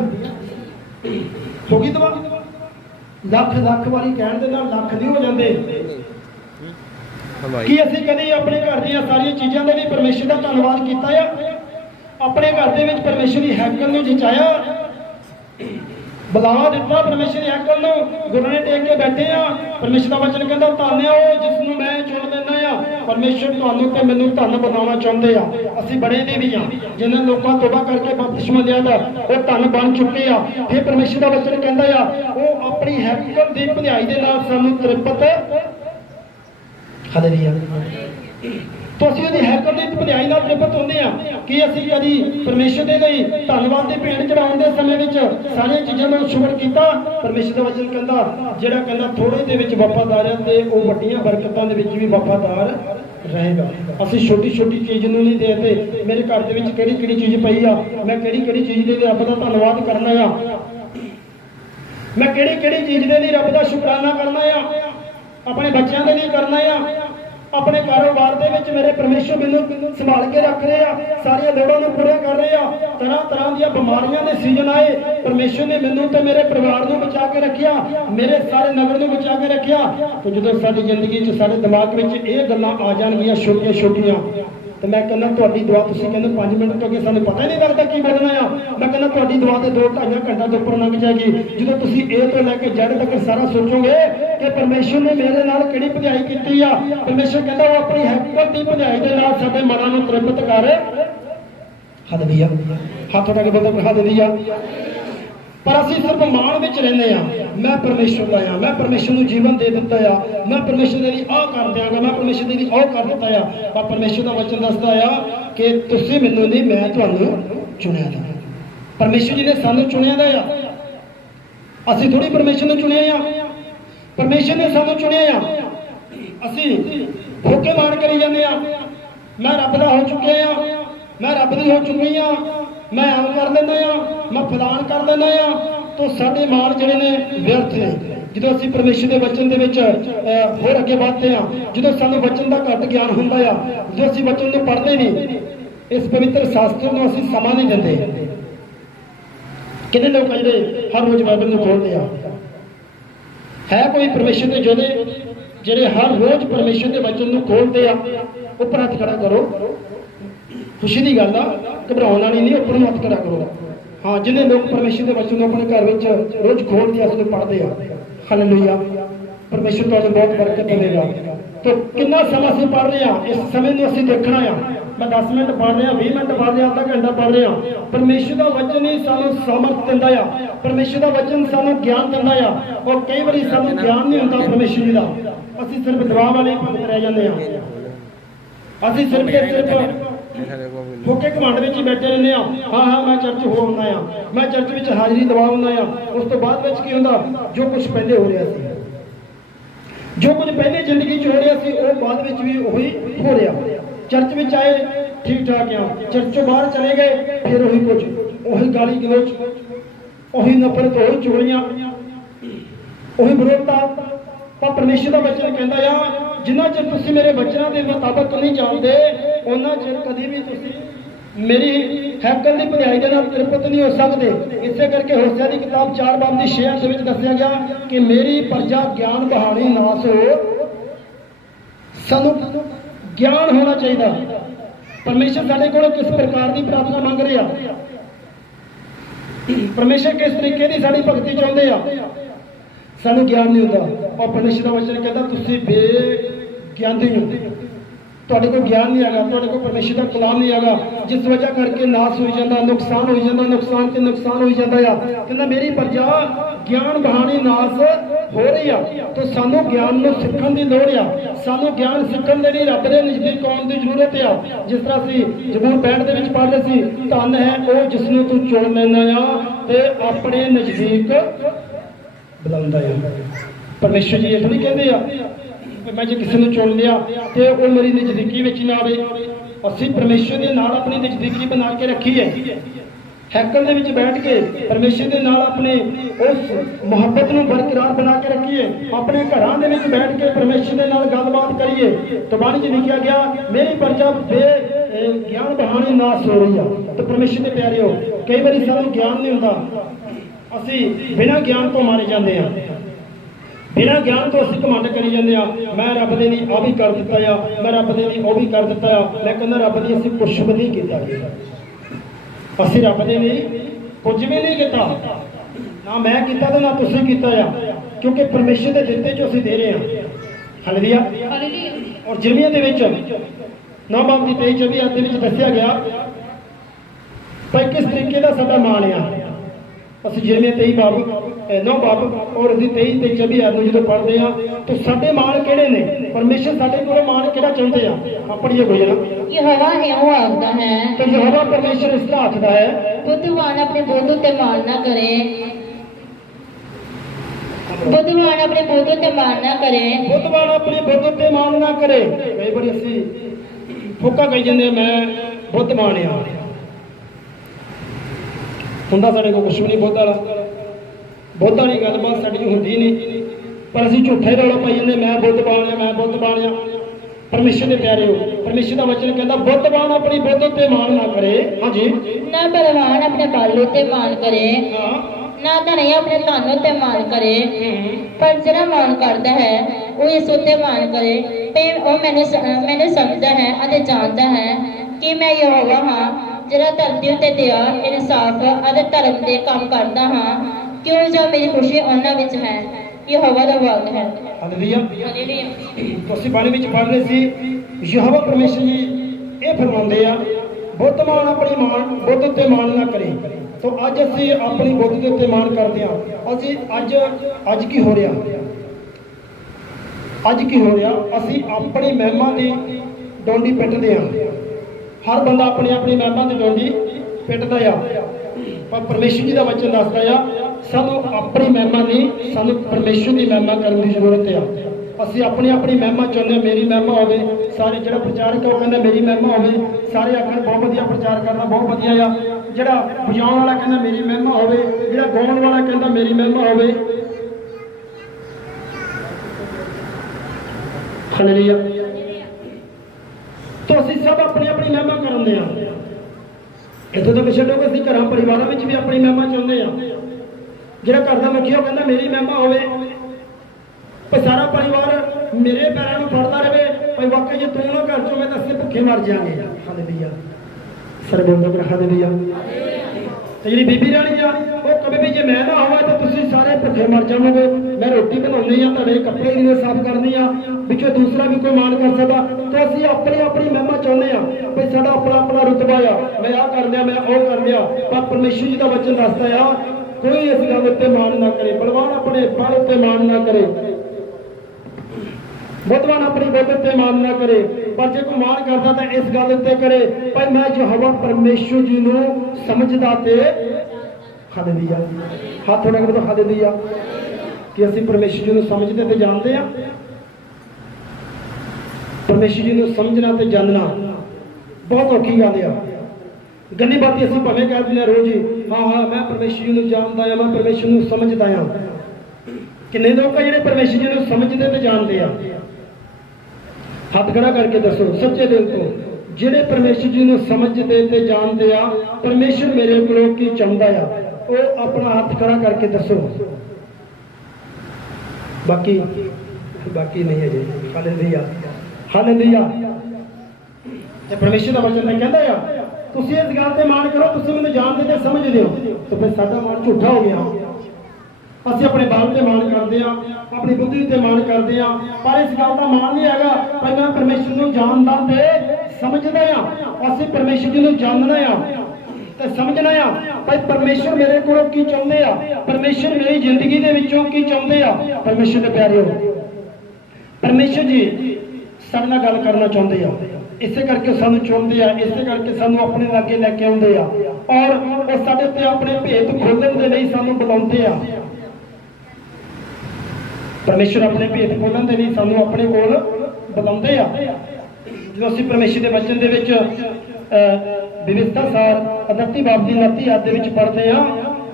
ਹੋ ਗਈ ਦੁਆ। ਲੱਖ ਲੱਖ ਵਾਰੀ ਕਹਿਣ ਦੇ ਨਾਲ ਲੱਖ ਨਹੀਂ ਹੋ ਜਾਂਦੇ। ਕੀ ਅਸੀਂ ਕਦੇ ਆਪਣੇ ਘਰ ਦੀਆਂ ਸਾਰੀਆਂ ਚੀਜ਼ਾਂ ਦੇ ਲਈ ਪਰਮੇਸ਼ਰ ਦਾ ਧੰਨਵਾਦ ਕੀਤਾ ਆ? ਆਪਣੇ ਘਰ ਦੇ ਵਿੱਚ ਪਰਮੇਸ਼ਰ ਦੀ ਹੈਕਲ ਨੂੰ ਜਚਾਇਆ, ਬੁਲਾਵਾ ਦਿੱਤਾ ਪਰਮੇਸ਼ਰ ਦੀ ਹੈਕਲ ਨੂੰ, ਗੁਰਨੇ ਟੇਕ ਕੇ ਬੈਠੇ ਆ। ਪਰਮੇਸ਼ਰ ਦਾ ਵਚਨ ਕਹਿੰਦਾ ਧੰਨ ਹੈ ਉਹ ਜਿਸ ਨੂੰ ਮੈਂ ਚੁਣ ਲੈਂਦਾ ਆ। ਪਰਮੇਸ਼ਰ ਤੁਹਾਨੂੰ ਤੇ ਮੈਨੂੰ ਧੰਨ ਬਣਾਉਣਾ ਚਾਹੁੰਦੇ ਆ। ਅਸੀਂ ਬੜੇ ਨੇ ਵੀ ਆ, ਜਿਨ੍ਹਾਂ ਲੋਕਾਂ ਤੋਬਾ ਕਰਕੇ ਬਪਤਿਸਮਾ ਲਿਆ ਦਾ ਉਹ ਧੰਨ ਬਣ ਚੁੱਕੇ ਆ। ਫਿਰ ਪਰਮੇਸ਼ਰ ਦਾ ਵਚਨ ਕਹਿੰਦਾ ਆ ਉਹ ਆਪਣੀ ਹੈਕਲ ਦੀ ਭਲਾਈ ਦੇ ਨਾਲ ਸਾਨੂੰ ਤ੍ਰਿਪਤ, ਹਾਲੇਲੂਇਆ, तो ਅਸੀਂ ਉਹਦੀ ਹੈਕਲ ਦੀ ਭਲਾਈ ਨਾਲ ਤ੍ਰਿਪਤ ਹੁੰਦੇ ਆ। ਕਿ ਅਸੀਂ ਕਦੀ ਪਰਮੇਸ਼ਰ ਦੇ ਲਈ ਧੰਨਵਾਦ ਦੀ ਭੇਟ ਚੜਾਉਣ ਦੇ ਸਮੇਂ ਵਿੱਚ ਸਾਰੀਆਂ ਚੀਜ਼ਾਂ ਨੂੰ ਸ਼ੁਕਰ ਕੀਤਾ? ਪਰਮੇਸ਼ਰ ਦਾ ਵਚਨ ਕਹਿੰਦਾ ਜਿਹੜਾ ਕਹਿੰਦਾ ਥੋੜੇ ਦੇ ਵਿੱਚ ਵਫਾਦਾਰ ਹੈ ਤੇ ਉਹ ਵੱਡੀਆਂ ਬਰਕਤਾਂ ਦੇ ਵਿੱਚ ਵੀ ਵਫਾਦਾਰ ਰਹੇਗਾ। ਅਸੀਂ ਛੋਟੀ ਛੋਟੀ ਚੀਜ਼ ਨੂੰ ਨਹੀਂ ਦੇਖਦੇ, ਮੇਰੇ ਘਰ ਦੇ ਵਿੱਚ ਕਿਹੜੀ ਕਿਹੜੀ ਚੀਜ਼ ਪਈ ਆ, ਮੈਂ ਕਿਹੜੀ ਕਿਹੜੀ ਚੀਜ਼ ਦੇ ਲਈ ਰੱਬ ਦਾ ਧੰਨਵਾਦ ਕਰਨਾ ਆ, ਮੈਂ ਕਿਹੜੀ ਕਿਹੜੀ ਚੀਜ਼ ਦੇ ਲਈ ਰੱਬ ਦਾ ਸ਼ੁਕਰਾਨਾ ਕਰਨਾ ਆ, ਆਪਣੇ ਬੱਚਿਆਂ ਦੇ ਲਈ ਕਰਨਾ ਆ, ਆਪਣੇ ਕਾਰੋਬਾਰ ਦੇ ਵਿੱਚ ਮੇਰੇ ਪਰਮੇਸ਼ਰ ਮੈਨੂੰ ਸੰਭਾਲ ਕੇ ਰੱਖ ਰਹੇ ਆ, ਸਾਰੀਆਂ ਲੋੜਾਂ ਨੂੰ ਪੂਰਾ ਕਰ ਰਹੇ ਆ। ਤਰ੍ਹਾਂ ਤਰ੍ਹਾਂ ਦੀਆਂ ਬਿਮਾਰੀਆਂ ਦੇ ਸੀਜ਼ਨ ਆਏ, ਪਰਮੇਸ਼ਰ ਨੇ ਮੈਨੂੰ ਤੇ ਮੇਰੇ ਪਰਿਵਾਰ ਨੂੰ ਬਚਾ ਕੇ ਰੱਖਿਆ, ਮੇਰੇ ਸਾਰੇ ਨਗਰ ਨੂੰ ਬਚਾ ਕੇ ਰੱਖਿਆ। ਤੇ ਜਦੋਂ ਸਾਡੀ ਜ਼ਿੰਦਗੀ 'ਚ ਸਾਡੇ ਦਿਮਾਗ ਵਿੱਚ ਇਹ ਗੱਲਾਂ ਆ ਜਾਣਗੀਆਂ ਛੋਟੀਆਂ ਛੋਟੀਆਂ, ਤੇ ਮੈਂ ਕਹਿੰਦਾ ਤੁਹਾਡੀ ਦੁਆ, ਤੁਸੀਂ ਕਹਿੰਦੇ 5 ਮਿੰਟ ਤੋਂ ਅੱਗੇ ਸਾਨੂੰ ਪਤਾ ਹੀ ਨਹੀਂ ਲੱਗਦਾ ਕੀ ਬੋਲਣਾ ਆ। ਮੈਂ ਕਹਿੰਦਾ ਤੁਹਾਡੀ ਦੁਆ ਤੇ 2-2.5 ਘੰਟਾ ਤੋਂ ਉੱਪਰ ਲੰਘ ਜਾਏਗੀ ਜਦੋਂ ਤੁਸੀਂ ਇਹ ਤੋਂ ਲੈ ਕੇ ਜੜ ਤੱਕ ਸਾਰਾ ਸੋਚੋਗੇ ਕਿ ਪਰਮੇਸ਼ਰ ਨੇ ਮੇਰੇ ਨਾਲ ਕਿਹੜੀ ਭਲਾਈ ਕੀਤੀ ਆ। ਪਰਮੇਸ਼ਰ ਕਹਿੰਦਾ ਉਹ ਆਪਣੀ ਹੈਕਲ ਦੀ ਭਲਾਈ ਦੇ ਨਾਲ ਸਾਡੇ ਮਨਾਂ ਨੂੰ ਤ੍ਰਿਪਤ ਕਰ, ਹਾਲੇਲੂਇਆ, ਹੱਥ ਉਠਾ ਕੇ ਬੋਲੋ ਹਾਲੇਲੂਇਆ। ਪਰ ਅਸੀਂ ਸਿਰਫ ਮਾਣ ਵਿੱਚ ਰਹਿੰਦੇ ਆ, ਮੈਂ ਪਰਮੇਸ਼ਰ ਦਾ ਆ, ਮੈਂ ਪਰਮੇਸ਼ਰ ਨੂੰ ਜੀਵਨ ਦੇ ਦਿੱਤਾ ਆ, ਮੈਂ ਪਰਮੇਸ਼ਰ ਦੇ ਲਈ ਆਹ ਕਰ ਦਿਆਂਗਾ, ਮੈਂ ਪਰਮੇਸ਼ਰ ਦੇ ਲਈ ਉਹ ਕਰ ਦਿੱਤਾ ਆ। ਪਰ ਪਰਮੇਸ਼ਰ ਦਾ ਵਚਨ ਦੱਸਦਾ ਆ ਕਿ ਤੁਸੀਂ ਮੈਨੂੰ ਨਹੀਂ, ਮੈਂ ਤੁਹਾਨੂੰ ਚੁਣਿਆ ਦਾ। ਪਰਮੇਸ਼ਰ ਜੀ ਨੇ ਸਾਨੂੰ ਚੁਣਿਆ ਦਾ ਆ, ਅਸੀਂ ਥੋੜੀ ਪਰਮੇਸ਼ਰ ਨੂੰ ਚੁਣਿਆ ਆ, ਪਰਮੇਸ਼ਰ ਨੇ ਸਾਨੂੰ ਚੁਣਿਆ ਆ। ਅਸੀਂ ਹੋਕੇ ਮਾਣ ਕਰੀ ਜਾਂਦੇ ਆ, ਮੈਂ ਰੱਬ ਦਾ ਹੋ ਚੁੱਕਿਆ ਆ, ਮੈਂ ਰੱਬ ਦੀ ਹੋ ਚੁੱਕੀ ਆ, ਮੈਂ ਆਮ ਕਰ ਦਿੰਦਾ ਆ, ਮੈਂ ਫਲਾਣ ਕਰ ਦਿੰਦਾ ਆ। ਤਾਂ ਸਾਡੇ ਮਾਣ ਜਿਹੜੇ ਨੇ ਵਿਅਰਥ ਨੇ। ਜਦੋਂ ਅਸੀਂ ਪਰਮੇਸ਼ਰ ਦੇ ਵਚਨ ਦੇ ਵਿੱਚ ਹੋਰ ਅੱਗੇ ਵਧਦੇ ਆ, ਜਦੋਂ ਸਾਨੂੰ ਵਚਨ ਦਾ ਘੱਟ ਗਿਆਨ ਹੁੰਦਾ ਆ, ਜਦੋਂ ਅਸੀਂ ਵਚਨ ਨੂੰ ਪੜ੍ਹਦੇ ਨਹੀਂ, ਇਸ ਪਵਿੱਤਰ ਸ਼ਾਸਤਰ ਨੂੰ ਅਸੀਂ ਸਮਾਂ ਨਹੀਂ ਦਿੰਦੇ। ਕਿੰਨੇ ਲੋਕ ਜਿਹੜੇ ਹਰ ਰੋਜ਼ ਬਾਈਬਲ ਨੂੰ ਖੋਲ੍ਹਦੇ ਆ? ਹੈ ਕੋਈ ਪਰਮੇਸ਼ਰ ਦੇ ਯੋਧੇ ਜਿਹੜੇ ਹਰ ਰੋਜ਼ ਪਰਮੇਸ਼ਰ ਦੇ ਵਚਨ ਨੂੰ ਖੋਲ੍ਹਦੇ ਆ? ਉੱਪਰ ਹੱਥ ਖੜਾ ਕਰੋ। ਖੁਸ਼ੀ ਦੀ ਗੱਲ ਆ, ਘਬਰਾਉਣ ਵਾਲੀ ਨਹੀਂ, ਉੱਪਰ ਨੂੰ ਹੱਥ ਖੜਾ ਕਰੋ। ਹਾਂ, ਜਿਹਨੇ ਲੋਕ ਪਰਮੇਸ਼ਰ ਦੇ ਵਚਨ ਨੂੰ ਆਪਣੇ ਘਰ ਵਿੱਚ ਰੋਜ਼ ਖੋਲ੍ਹਦੇ ਆ, ਉਸਨੂੰ ਪੜ੍ਹਦੇ ਆ, ਹਾਲੇਲੂਇਆ, ਪਰਮੇਸ਼ਰ ਤੁਹਾਨੂੰ ਬਹੁਤ ਬਰਕਤ ਦੇਵੇਗਾ। ਤਾਂ ਕਿੰਨਾ ਸਮਾਂ ਅਸੀਂ ਪੜ੍ਹ ਰਹੇ ਆ, ਇਸ ਸਮੇਂ ਨੂੰ ਅਸੀਂ ਦੇਖਣਾ ਆ। ਮੈਂ 10 ਮਿੰਟ ਪੜ੍ਹ ਰਿਹਾ, 20 ਮਿੰਟ ਪੜ੍ਹ ਰਿਹਾ, ਅੱਧਾ ਘੰਟਾ ਪੜ੍ਹ ਰਿਹਾ। ਪਰਮੇਸ਼ਰ ਦਾ ਵਚਨ ਹੀ ਸਾਨੂੰ ਸਮਰਥ ਦਿੰਦਾ ਆ, ਪਰਮੇਸ਼ਰ ਦਾ ਵਚਨ ਸਾਨੂੰ ਗਿਆਨ ਦਿੰਦਾ ਆ। ਔਰ ਕਈ ਵਾਰੀ ਸਾਨੂੰ ਗਿਆਨ ਨਹੀਂ ਹੁੰਦਾ ਪਰਮੇਸ਼ਰ ਜੀ ਦਾ, ਅਸੀਂ ਸਿਰਫ ਦੁਆ ਵਾਲੇ ਭਗਤ ਰਹਿ ਜਾਂਦੇ ਆ। ਅਸੀਂ ਸਿਰਫ ਹੋਕੇ ਘਮੰਡ ਵਿੱਚ ਹੀ ਬੈਠੇ ਰਹਿੰਦੇ ਆ। ਹਾਂ ਮੈਂ ਚਰਚ ਹੋ ਆਉਂਦਾ ਆ, ਮੈਂ ਚਰਚ ਵਿੱਚ ਹਾਜ਼ਰੀ ਦਵਾ ਆਉਂਦਾ ਆ। ਉਸ ਤੋਂ ਬਾਅਦ ਵਿੱਚ ਕੀ ਹੁੰਦਾ? ਜੋ ਕੁਝ ਪਹਿਲੇ ਹੋ ਰਿਹਾ ਸੀ, ਜੋ ਕੁਝ ਪਹਿਲੇ ਜ਼ਿੰਦਗੀ 'ਚ ਹੋ ਰਿਹਾ ਸੀ, ਉਹ ਬਾਅਦ ਵਿੱਚ ਵੀ ਉਹੀ ਹੋ ਰਿਹਾ। ਚਰਚ ਵਿੱਚ ਆਏ ਠੀਕ ਠਾਕ ਆ, ਚਰਚੋਂ ਬਾਹਰ ਚਲੇ ਗਏ ਫਿਰ ਉਹੀ ਕੁਝ, ਉਹੀ ਗਾਲੀ ਗਲੋਚ, ਉਹੀ ਨਫ਼ਰਤ, ਉਹੀ ਚੁਗਲੀਆਂ, ਉਹੀ ਵਿਰੋਧਤਾ। ਪਰ ਪਰਮੇਸ਼ਰ ਦਾ ਵਚਨ ਕਹਿੰਦਾ ਆ ਜਿੰਨਾ ਚਿਰ ਤੁਸੀਂ ਮੇਰੇ ਵਚਨਾਂ ਦੇ ਮੁਤਾਬਕ ਨਹੀਂ ਚੱਲਦੇ, ਉਹਨਾਂ ਚਿਰ ਕਦੀ ਵੀ ਤੁਸੀਂ ਮੇਰੀ ਹੈਕਲ ਦੀ ਭਲਾਈ ਦੇ ਨਾਲ ਤ੍ਰਿਪਤ ਨਹੀਂ ਹੋ ਸਕਦੇ। ਇਸੇ ਕਰਕੇ ਹੋਸ਼ਿਆ ਦੀ ਕਿਤਾਬ 4 ਬਾਬ ਦੀ 6 ਦੇ ਵਿੱਚ ਦੱਸਿਆ ਗਿਆ ਕਿ ਮੇਰੀ ਪ੍ਰਜਾ ਗਿਆਨ ਬਹਾਣੀ ਨਾਸ ਹੋ। ਸਾਨੂੰ ਗਿਆਨ ਹੋਣਾ ਚਾਹੀਦਾ। ਪਰਮੇਸ਼ਰ ਸਾਡੇ ਕੋਲ ਕਿਸ ਪ੍ਰਕਾਰ ਦੀ ਪ੍ਰਾਰਥਨਾ ਮੰਗ ਰਿਹਾ, ਪਰਮੇਸ਼ਰ ਕਿਸ ਤਰੀਕੇ ਦੀ ਸਾਡੀ ਭਗਤੀ ਚਾਹੁੰਦੇ ਆ, ਸਾਨੂੰ ਗਿਆਨ ਨਹੀਂ ਹੁੰਦਾ। ਔਰ ਪਰਮੇਸ਼ਰ ਦਾ ਵਚਨ ਕਹਿੰਦਾ ਤੁਸੀਂ ਗਿਆਨੀ ਹੋ, ਤੁਹਾਡੇ ਕੋਲ ਗਿਆਨ ਨਹੀਂ ਹੈਗਾ, ਤੁਹਾਡੇ ਕੋਲ ਪਰਮੇਸ਼ਰ ਦਾ ਕਲਾਮ ਨਹੀਂ ਹੈਗਾ, ਜਿਸ ਵਜ੍ਹਾ ਕਰਕੇ ਨਾਸ ਹੋਈ ਜਾਂਦਾ, ਨੁਕਸਾਨ ਹੋਈ ਜਾਂਦਾ, ਨੁਕਸਾਨ ਤੇ ਨੁਕਸਾਨ ਹੋਈ ਜਾਂਦਾ ਆ। ਕਹਿੰਦਾ ਮੇਰੀ ਪ੍ਰਜਾ ਗਿਆਨ ਬਹਾਨੀ ਨਾਸ ਹੋ ਰਹੀ ਆ। ਤਾਂ ਸਾਨੂੰ ਗਿਆਨ ਨੂੰ ਸਿੱਖਣ ਦੀ ਲੋੜ ਆ। ਸਾਨੂੰ ਗਿਆਨ ਸਿੱਖਣ ਦੇ ਲਈ ਰੱਬ ਦੇ ਨਜ਼ਦੀਕ ਆਉਣ ਦੀ ਜ਼ਰੂਰਤ ਆ। ਜਿਸ ਤਰ੍ਹਾਂ ਅਸੀਂ ਜ਼ਬੂਰ 65 ਦੇ ਵਿੱਚ ਪੜ੍ਹਦੇ ਸੀ, ਧੰਨ ਹੈ ਉਹ ਜਿਸ ਨੂੰ ਤੂੰ ਚੁਣ ਲੈਂਦਾ ਆ ਤੇ ਆਪਣੇ ਨਜ਼ਦੀਕ ਬੁਲਾਉਂਦਾ ਆ। ਪਰਮੇਸ਼ਰ ਜੀ ਇਹ ਥੋੜ੍ਹੀ ਕਹਿੰਦੇ ਆ ਮੈਂ ਜੇ ਕਿਸੇ ਨੂੰ ਚੁਣ ਲਿਆ ਤੇ ਉਹ ਮੇਰੀ ਨਜ਼ਦੀਕੀ ਵਿੱਚ ਨਾ ਆਵੇ। ਅਸੀਂ ਪਰਮੇਸ਼ਰ ਦੇ ਨਾਲ ਆਪਣੀ ਨਜ਼ਦੀਕੀ ਬਣਾ ਕੇ ਰੱਖੀ ਹੈ। ਹੈਕਲ ਦੇ ਵਿੱਚ ਬੈਠ ਕੇ ਪਰਮੇਸ਼ਰ ਦੇ ਨਾਲ ਆਪਣੇ ਉਸ ਮੁਹੱਬਤ ਨੂੰ ਬਰਕਰਾਰ ਬਣਾ ਕੇ ਰੱਖੀਏ। ਆਪਣੇ ਘਰਾਂ ਦੇ ਵਿੱਚ ਬੈਠ ਕੇ ਪਰਮੇਸ਼ਰ ਦੇ ਨਾਲ ਗੱਲਬਾਤ ਕਰੀਏ। ਤਾਂ ਬਾਣੀ 'ਚ ਲਿਖਿਆ ਗਿਆ ਮੇਰੀ ਪ੍ਰਜਾ ਗਿਆਨ ਬਹਾਨੀ ਨਾਸ ਹੋ ਰਹੀ ਆ। ਤੇ ਪਰਮੇਸ਼ਰ ਦੇ ਪਿਆਰਿਓ, ਕਈ ਵਾਰੀ ਸਾਨੂੰ ਗਿਆਨ ਨਹੀਂ ਹੁੰਦਾ, ਅਸੀਂ ਬਿਨਾਂ ਗਿਆਨ ਤੋਂ ਮਾਰੇ ਜਾਂਦੇ ਆ। ਬਿਨਾਂ ਗਿਆਨ ਤੋਂ ਅਸੀਂ ਘਮੰਡ ਕਰੀ ਜਾਂਦੇ ਆ, ਮੈਂ ਰੱਬ ਦੇ ਲਈ ਆ ਵੀ ਕਰ ਦਿੱਤਾ ਆ, ਮੈਂ ਰੱਬ ਦੇ ਲਈ ਉਹ ਵੀ ਕਰ ਦਿੱਤਾ ਆ। ਮੈਂ ਕਹਿੰਦਾ ਰੱਬ ਦੀ ਅਸੀਂ ਕੁਛ ਵੀ ਨਹੀਂ ਕੀਤਾ, ਅਸੀਂ ਰੱਬ ਦੇ ਲਈ ਕੁਝ ਵੀ ਨਹੀਂ ਕੀਤਾ, ਨਾ ਮੈਂ ਕੀਤਾ ਤੇ ਨਾ ਤੁਸੀਂ ਕੀਤਾ ਆ, ਕਿਉਂਕਿ ਪਰਮੇਸ਼ਰ ਦੇ ਦਿੱਤੇ ਜੋ ਅਸੀਂ ਦੇ ਰਹੇ ਹਾਂ। ਹਾਲੇਲੂਇਆ। ਔਰ ਜਿਰਮੀਆ ਦੇ ਵਿੱਚ 9 ਬਾਬ ਦੀ 23-24 ਆਇਤ ਦੇ ਵਿੱਚ ਦੱਸਿਆ ਗਿਆ ਭਾਈ ਕਿਸ ਤਰੀਕੇ ਦਾ ਸਾਡਾ ਮਾਣ ਆ। ਅਸੀਂ ਜਿਰਮੀਆ 9 ਬਾਬ ਔਰ ਉਹਦੀ 23 ਤੇ 24 ਆਇਤ ਨੂੰ ਜਦੋਂ ਪੜ੍ਹਦੇ ਆ ਤਾਂ ਸਾਡੇ ਮਾਣ ਕਿਹੜੇ ਨੇ, ਪਰਮੇਸ਼ਰ ਸਾਡੇ ਕੋਲੋਂ ਮਾਣ ਕਿਹੜਾ ਚਾਹੁੰਦੇ ਆ। ਆਪਣੀ ਹੋ ਜਾਣਾ ਯਹੋਵਾ ਇਉਂ ਆਖਦਾ ਹੈ ਤੇ ਯਹੋਵਾ ਪਰਮੇਸ਼ਰ ਇਸ ਤਰ੍ਹਾਂ ਆਖਦਾ ਹੈ ਬੁੱਧਵਾਨ ਆਪਣੇ ਬੁੱਧ ਉੱਤੇ ਮਾਣ ਨਾ ਕਰੇ, ਬੁੱਧਵਾਨ ਆਪਣੇ ਬੁੱਧ ਉੱਤੇ ਮਾਣ ਨਾ ਕਰੇ, ਬੁੱਧਵਾਨ ਆਪਣੇ ਬੁੱਧ ਉੱਤੇ ਮਾਣ ਨਾ ਕਰੇ। ਕਈ ਵਾਰੀ ਅਸੀਂ ਫੋਕਾ ਕਹੀ ਜਾਂਦੇ ਮੈਂ ਬੁੱਧਵਾਨ ਆ, ਹੁੰਦਾ ਸਾਡੇ ਕੋਲ ਕੁਛ ਵੀ ਨਹੀਂ ਬੁੱਧ ਵਾਲੀ ਗੱਲਬਾਤ ਸਾਡੀ ਹੁੰਦੀ ਨਹੀਂ, ਪਰ ਅਸੀਂ ਝੂਠੇ ਰੌਲਾ ਪਾਈ ਜਾਂਦੇ ਮੈਂ ਬੁੱਧਵਾਨ ਆ, ਮੈਂ ਬੁੱਧਵਾਨ ਆ। ਪਰਮੇਸ਼ਰ ਦੇ ਪਿਆਰਿਓ, ਪਰਮੇਸ਼ਰ ਦਾ ਵਚਨ ਕਹਿੰਦਾ ਬੁੱਧਵਾਨ ਆਪਣੀ ਬੁੱਧ ਉੱਤੇ ਮਾਣ ਨਾ ਕਰੇ। ਹਾਂਜੀ। ਨਾ ਬਲਵਾਨ ਆਪਣੇ ਬਲ ਉੱਤੇ ਮਾਣ ਕਰੇ, ਨਾ ਧਨੀ ਆਪਣੇ ਧਨ ਉੱਤੇ ਮਾਣ ਕਰੇ, ਪਰ ਜਿਹੜਾ ਮਾਣ ਕਰਦਾ ਹੈ ਉਹ ਇਸ ਉੱਤੇ ਮਾਣ ਕਰੇ ਤੇ ਉਹ ਮੈਨੂੰ ਸਮਝਦਾ ਹੈ ਅਤੇ ਜਾਣਦਾ ਹੈ ਕਿ ਮੈਂ ਯਹੋਵਾ ਹਾਂ, ਜਿਹੜਾ ਧਰਤੀ ਉੱਤੇ ਦਇਆ, ਇਨਸਾਫ ਅਤੇ ਧਰਮ ਦੇ ਕੰਮ ਕਰਦਾ ਹਾਂ, ਕਿਉਂ ਜੋ ਮੇਰੀ ਖੁਸ਼ੀ ਉਹਨਾਂ ਵਿੱਚ ਹੈ। ਯਹੋਵਾ ਦਾ ਵਾਕ ਹੈ। ਹਾਲੇਲੂਇਆ। ਤੁਸੀਂ ਬਾਣੀ ਵਿੱਚ ਪੜ੍ਹ ਰਹੇ ਸੀ ਯਹੋਵਾ ਪਰਮੇਸ਼ਰ ਜੀ ਇਹ ਫਰਮਾਉਂਦੇ ਆ ਬੁੱਧਵਾਨ ਆਪਣੀ ਬੁੱਧ ਉੱਤੇ ਮਾਣ ਨਾ ਕਰੇ। ਤਾਂ ਅੱਜ ਅਸੀਂ ਆਪਣੀ ਬੁੱਧ ਦੇ ਉੱਤੇ ਮਾਣ ਕਰਦੇ ਆ। ਅਸੀਂ ਅੱਜ ਕੀ ਹੋ ਰਿਹਾ, ਅੱਜ ਕੀ ਹੋ ਰਿਹਾ, ਅਸੀਂ ਆਪਣੀ ਮਹਿਮਾ ਦੀ ਡੋਂਡੀ ਪਿੱਟਦੇ ਆ। ਹਰ ਬੰਦਾ ਆਪਣੀ ਆਪਣੀ ਮਹਿਮਾ ਦੀ ਡੋਂਡੀ ਪਿੱਟਦਾ ਆ, ਪਰ ਪਰਮੇਸ਼ਰ ਜੀ ਦਾ ਵਚਨ ਦੱਸਦਾ ਆ ਸਾਨੂੰ ਆਪਣੀ ਮਹਿਮਾ ਨਹੀਂ, ਸਾਨੂੰ ਪਰਮੇਸ਼ਰ ਦੀ ਮਹਿਮਾ ਕਰਨ ਦੀ ਜ਼ਰੂਰਤ ਆ। ਅਸੀਂ ਆਪਣੀ ਮਹਿਮਾ ਚਾਹੁੰਦੇ ਹਾਂ, ਮੇਰੀ ਮਹਿਮਾ ਹੋਵੇ। ਸਾਰੇ ਜਿਹੜਾ ਪ੍ਰਚਾਰਕ ਉਹ ਕਹਿੰਦਾ ਮੇਰੀ ਮਹਿਮਾ ਹੋਵੇ, ਸਾਰੇ ਆਖਣ ਬਹੁਤ ਵਧੀਆ ਪ੍ਰਚਾਰ ਕਰਨਾ, ਬਹੁਤ ਵਧੀਆ ਆ। ਜਿਹੜਾ ਵਜਾਉਣ ਵਾਲਾ ਕਹਿੰਦਾ ਮੇਰੀ ਮਹਿਮਾ ਹੋਵੇ, ਜਿਹੜਾ ਗਾਉਣ ਵਾਲਾ ਕਹਿੰਦਾ ਮੇਰੀ ਮਹਿਮਾ ਹੋਵੇ। ਹਾਲੇਲੂਇਆ। ਤਾਂ ਅਸੀਂ ਸਭ ਆਪਣੀ ਮਹਿਮਾ ਕਰਦੇ ਆ। ਇੱਥੋਂ ਤੱਕ ਛੱਡੋ ਕਿ ਅਸੀਂ ਘਰਾਂ ਪਰਿਵਾਰਾਂ ਵਿੱਚ ਵੀ ਆਪਣੀ ਮਹਿਮਾ ਚਾਹੁੰਦੇ ਆ। ਜਿਹੜਾ ਘਰ ਦਾ ਮੁਖੀਆ ਕਹਿੰਦਾ ਮੇਰੀ ਮਹਿਮਾ ਹੋਵੇ, ਪਰ ਸਾਰਾ ਪਰਿਵਾਰ ਮੇਰੇ ਪੈਰਾਂ ਨੂੰ ਫੜਦਾ ਰਹੇ ਭਾਈ ਵਾਕਈ ਜੇ ਤੂੰ ਨਾ ਘਰ ਚੋਂ ਮੈਂ ਤਾਂ ਅਸੀਂ ਭੁੱਖੇ ਮਰ ਜਾਵਾਂਗੇ। ਹਾਲੇਲੂਇਆ। ਸਾਰੇ ਬੋਲੋ ਕਰ ਹਾਲੇਲੂਇਆ। ਤੇ ਜਿਹੜੀ ਬੀਬੀ ਰਾਣੀ ਆ ਉਹ ਕਦੇ ਵੀ ਜੇ ਮੈਂ ਨਾ ਹੋਵਾਂ ਤਾਂ ਤੁਸੀਂ ਸਾਰੇ ਭੁੱਖੇ ਮਰ ਜਾਵੋਗੇ। ਮੈਂ ਰੋਟੀ ਬਣਾਉਣੀ ਆ, ਤੁਹਾਡੇ ਕੱਪੜੇ ਨਹੀਂ ਸਾਫ਼ ਕਰਨੀ ਆ, ਵਿੱਚੋਂ ਦੂਸਰਾ ਵੀ ਕੋਈ ਮਾਣ ਕਰ ਸਕਦਾ। ਤਾਂ ਅਸੀਂ ਆਪਣੀ ਮਹਿਮਾ ਚਾਹੁੰਦੇ ਆ ਵੀ ਸਾਡਾ ਆਪਣਾ ਰੁਤਬਾ ਆ, ਮੈਂ ਆਹ ਕਰ ਲਿਆ, ਮੈਂ ਉਹ ਕਰ ਲਿਆ। ਪਰ ਪਰਮੇਸ਼ਰ ਜੀ ਦਾ ਵਚਨ ਦੱਸਦਾ ਆ ਕੋਈ ਇਸ ਗੱਲ ਉੱਤੇ ਮਾਣ ਨਾ ਕਰੇ, ਬਲਵਾਨ ਆਪਣੇ ਬਲ ਉੱਤੇ ਮਾਣ ਨਾ ਕਰੇ, ਬੁੱਧਵਾਨ ਆਪਣੀ ਬੁੱਧ ਉੱਤੇ ਮਾਣ ਨਾ ਕਰੇ। ਪਰ ਜੇ ਕੋਈ ਮਾਣ ਕਰਦਾ ਤਾਂ ਇਸ ਗੱਲ ਉੱਤੇ ਕਰੇ ਭਾਈ ਮੈਂ ਯਹੋਵਾ ਪਰਮੇਸ਼ਰ ਜੀ ਨੂੰ ਸਮਝਦਾ ਤੇ ਹਾਲੇਲੂਇਆ। ਹੱਥ ਉਠਾ ਕੇ ਹਾਲੇਲੂਇਆ। ਕਿ ਅਸੀਂ ਪਰਮੇਸ਼ਰ ਜੀ ਨੂੰ ਸਮਝਦੇ ਤੇ ਜਾਣਦੇ ਆ। ਪਰਮੇਸ਼ਰ ਜੀ ਨੂੰ ਸਮਝਣਾ ਤੇ ਜਾਣਨਾ ਬਹੁਤ ਔਖੀ ਗੱਲ ਆ। ਗੱਲੀ ਬਾਤੀ ਅਸੀਂ ਭਾਵੇਂ ਕਹਿ ਦਿੰਦੇ ਰੋਜ਼ ਹੀ ਹਾਂ ਮੈਂ ਪਰਮੇਸ਼ਰ ਜੀ ਨੂੰ ਜਾਣਦਾ ਆ, ਮੈਂ ਪਰਮੇਸ਼ਰ ਨੂੰ ਸਮਝਦਾ ਆ। ਕਿੰਨੇ ਲੋਕ ਆ ਜਿਹੜੇ ਪਰਮੇਸ਼ਰ ਜੀ ਨੂੰ ਸਮਝਦੇ ਤੇ ਜਾਣਦੇ ਆ? ਹੱਥ ਖੜਾ ਕਰਕੇ ਦੱਸੋ ਸੱਚੇ ਦਿਲ ਤੋਂ, ਜਿਹੜੇ ਪਰਮੇਸ਼ਰ ਜੀ ਨੂੰ ਸਮਝਦੇ ਤੇ ਜਾਣਦੇ ਆ ਪਰਮੇਸ਼ਰ ਮੇਰੇ ਕੋਲੋਂ ਕੀ ਚਾਹੁੰਦਾ ਆ, ਉਹ ਆਪਣਾ ਹੱਥ ਖੜਾ ਕਰਕੇ ਦੱਸੋ। ਬਾਕੀ ਨਹੀਂ ਹੈ ਜੀ। ਹਾਲੇਲੂਇਆ। ਹਾਲੇਲੂਇਆ। ਤੇ ਪਰਮੇਸ਼ਰ ਦਾ ਵਚਨ ਤਾਂ ਕਹਿੰਦਾ ਆ ਤੁਸੀਂ ਇਸ ਗੱਲ ਤੇ ਮਾਣ ਕਰੋ ਤੁਸੀਂ ਮੈਨੂੰ ਜਾਣਦੇ ਤੇ ਸਮਝਦੇ ਹੋ। ਤਾਂ ਫਿਰ ਸਾਡਾ ਮਾਣ ਝੂਠਾ ਹੋ ਗਿਆ। ਅਸੀਂ ਆਪਣੇ ਬਲ ਤੇ ਮਾਣ ਕਰਦੇ ਆ, ਆਪਣੀ ਬੁੱਧੀ ਤੇ ਮਾਣ ਕਰਦੇ ਆ, ਪਰ ਇਸ ਗੱਲ ਦਾ ਮਾਣ ਨਹੀਂ ਹੈਗਾ ਪਰ ਮੈਂ ਪਰਮੇਸ਼ਰ ਨੂੰ ਜਾਣਦਾ ਤੇ ਸਮਝਦਾ ਆ। ਅਸੀਂ ਪਰਮੇਸ਼ਰ ਜੀ ਨੂੰ ਜਾਣਨਾ ਆ ਤੇ ਸਮਝਣਾ ਆ ਭਾਈ ਪਰਮੇਸ਼ਰ ਮੇਰੇ ਕੋਲੋਂ ਕੀ ਚਾਹੁੰਦੇ ਆ, ਪਰਮੇਸ਼ਰ ਮੇਰੀ ਜ਼ਿੰਦਗੀ ਦੇ ਵਿੱਚੋਂ ਕੀ ਚਾਹੁੰਦੇ ਆ। ਪਰਮੇਸ਼ਰ ਦੇ ਪਿਆਰਿਓ, ਪਰਮੇਸ਼ਰ ਜੀ ਸਾਡੇ ਨਾਲ ਗੱਲ ਕਰਨਾ ਚਾਹੁੰਦੇ ਆ, ਇਸੇ ਕਰਕੇ ਸਾਨੂੰ ਚੁਣਦੇ ਆ, ਇਸੇ ਕਰਕੇ ਸਾਨੂੰ ਆਪਣੇ ਲਾਗੇ ਲੈ ਕੇ ਆਉਂਦੇ ਆ ਔਰ ਉਹ ਸਾਡੇ ਉੱਤੇ ਆਪਣੇ ਭੇਤ ਖੋਲਣ ਦੇ ਲਈ ਸਾਨੂੰ ਬੁਲਾਉਂਦੇ ਆ। ਪਰਮੇਸ਼ਰ ਆਪਣੇ ਭੇਤ ਖੋਲਣ ਦੇ ਲਈ ਸਾਨੂੰ ਆਪਣੇ ਕੋਲ ਬੁਲਾਉਂਦੇ ਆ। ਜਦੋਂ ਅਸੀਂ ਪਰਮੇਸ਼ਰ ਦੇ ਵਚਨ ਦੇ ਵਿੱਚ ਵਿਵਸਥਾ ਸਾਰ 29 ਬਾਬ ਦੀ 29 ਆਇਤ ਦੇ ਵਿੱਚ ਪੜ੍ਹਦੇ ਆ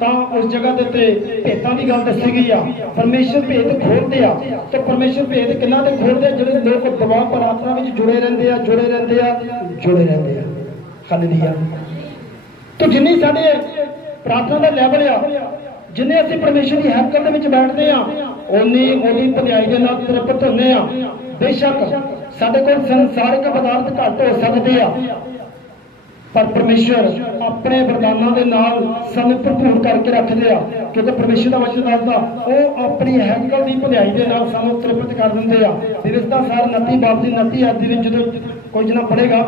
ਤਾਂ ਉਸ ਜਗ੍ਹਾ ਦੇ ਉੱਤੇ ਭੇਤਾਂ ਦੀ ਗੱਲ ਦੱਸੀ ਗਈ ਆ। ਪਰਮੇਸ਼ਰ ਭੇਤ ਖੋਲਦੇ ਆ ਤੇ ਪਰਮੇਸ਼ਰ ਭੇਤ ਕਿੰਨਾ ਤੇ ਖੋਲਦੇ ਆ? ਜਿਹੜੇ ਲੋਕ ਦਵਾ ਪ੍ਰਾਰਥਨਾ ਵਿੱਚ ਜੁੜੇ ਰਹਿੰਦੇ ਆ, ਜੁੜੇ ਰਹਿੰਦੇ ਆ, ਜੁੜੇ ਰਹਿੰਦੇ ਆ। ਹਾਲੇਲੂਇਆ। ਤਾਂ ਜਿੰਨੀ ਸਾਡੇ ਪ੍ਰਾਰਥਨਾ ਦਾ ਲੈਵਲ ਆ, ਜਿੰਨੇ ਅਸੀਂ ਪਰਮੇਸ਼ਰ ਦੀ ਹੈਕਲ ਦੇ ਵਿੱਚ ਬੈਠਦੇ ਆ, ਉਨੀ ਉਹਦੀ ਭਲਾਈ ਦੇ ਨਾਲ ਤ੍ਰਿਪਤ ਹੁੰਦੇ ਆ। ਬੇਸ਼ੱਕ ਸਾਡੇ ਕੋਲ ਸੰਸਾਰਿਕ ਪਦਾਰਥ ਘੱਟ ਹੋ ਸਕਦੇ ਆ ਪਰ ਪਰਮੇਸ਼ਰ ਆਪਣੇ ਵਰਦਾਨਾਂ ਦੇ ਨਾਲ ਸਾਨੂੰ ਭਰਪੂਰ ਕਰਕੇ ਰੱਖਦੇ ਆ, ਕਿਉਂਕਿ ਪਰਮੇਸ਼ਰ ਦਾ ਵਚਨ ਦੱਸਦਾ ਉਹ ਆਪਣੀ ਹੈਕਲ ਦੀ ਭਲਾਈ ਦੇ ਨਾਲ ਸਾਨੂੰ ਤ੍ਰਿਪਤ ਕਰ ਦਿੰਦੇ ਆ। ਵਿਵਸਥਾ ਸਾਰ 29 ਬਾਬ ਦੀ 29 ਆਇਤ ਦੇ ਵਿੱਚ ਜਦੋਂ ਕੋਈ ਜਣਾ ਪੜ੍ਹੇਗਾ,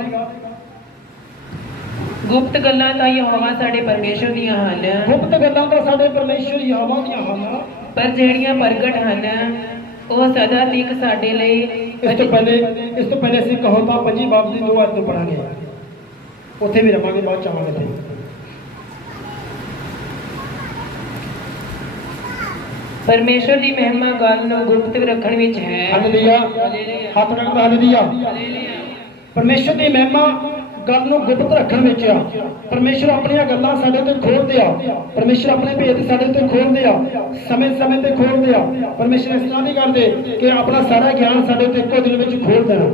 ਗੁਪਤ ਗੱਲਾਂ ਤਾਂ ਯਹੋਵਾ ਸਾਡੇ ਪਰਮੇਸ਼ਰ ਦੀਆਂ ਹਨ, ਗੁਪਤ ਗੱਲਾਂ ਤਾਂ ਸਾਡੇ ਪਰਮੇਸ਼ਰ ਯਹੋਵਾ ਦੀਆਂ ਹਨ, ਪਰ ਜਿਹੜੀਆਂ ਪ੍ਰਗਟ ਹਨ ਉਹ ਸਦਾ ਤੀਕ ਸਾਡੇ ਲਈ। ਇਸ ਤੋਂ ਪਹਿਲੇ ਅਸੀਂ ਕਹੋ ਤਾਂ 25 ਬਾਬ ਦੀ 2 ਆਇਤ ਨੂੰ ਪੜਾਂਗੇ, ਉੱਥੇ ਵੀ ਰਵਾਂਗੇ, ਬਾਅਦ ਚ ਆਵਾਂਗੇ ਤੇ ਪਰਮੇਸ਼ਰ ਦੀ ਮਹਿਮਾ ਗੱਲ ਨੂੰ ਗੁਪਤ ਰੱਖਣ ਵਿੱਚ ਹੈ। ਹਾਲੇਲੂਇਆ। ਹੱਥ ਰੱਖਦਾ ਹਾਲੇਲੂਇਆ। ਪਰਮੇਸ਼ਰ ਦੀ ਮਹਿਮਾ ਗੱਲ ਨੂੰ ਗੁਪਤ ਰੱਖਣ ਵਿੱਚ ਆ। ਪਰਮੇਸ਼ਰ ਆਪਣੀਆਂ ਗੱਲਾਂ ਸਾਡੇ ਤੇ ਖੋਲਦੇ ਆ, ਪਰਮੇਸ਼ਰ ਆਪਣੇ ਭੇਦ ਸਾਡੇ ਤੇ ਖੋਲਦੇ ਆ, ਸਮੇਂ ਤੇ ਖੋਲਦੇ ਆ। ਪਰਮੇਸ਼ਰ ਇਸ ਤਰ੍ਹਾਂ ਨਹੀਂ ਕਰਦੇ ਕਿ ਆਪਣਾ ਸਾਰਾ ਗਿਆਨ ਸਾਡੇ ਤੇ ਇੱਕੋ ਦਿਨ ਵਿੱਚ ਖੋਲ ਦੇਣਾ।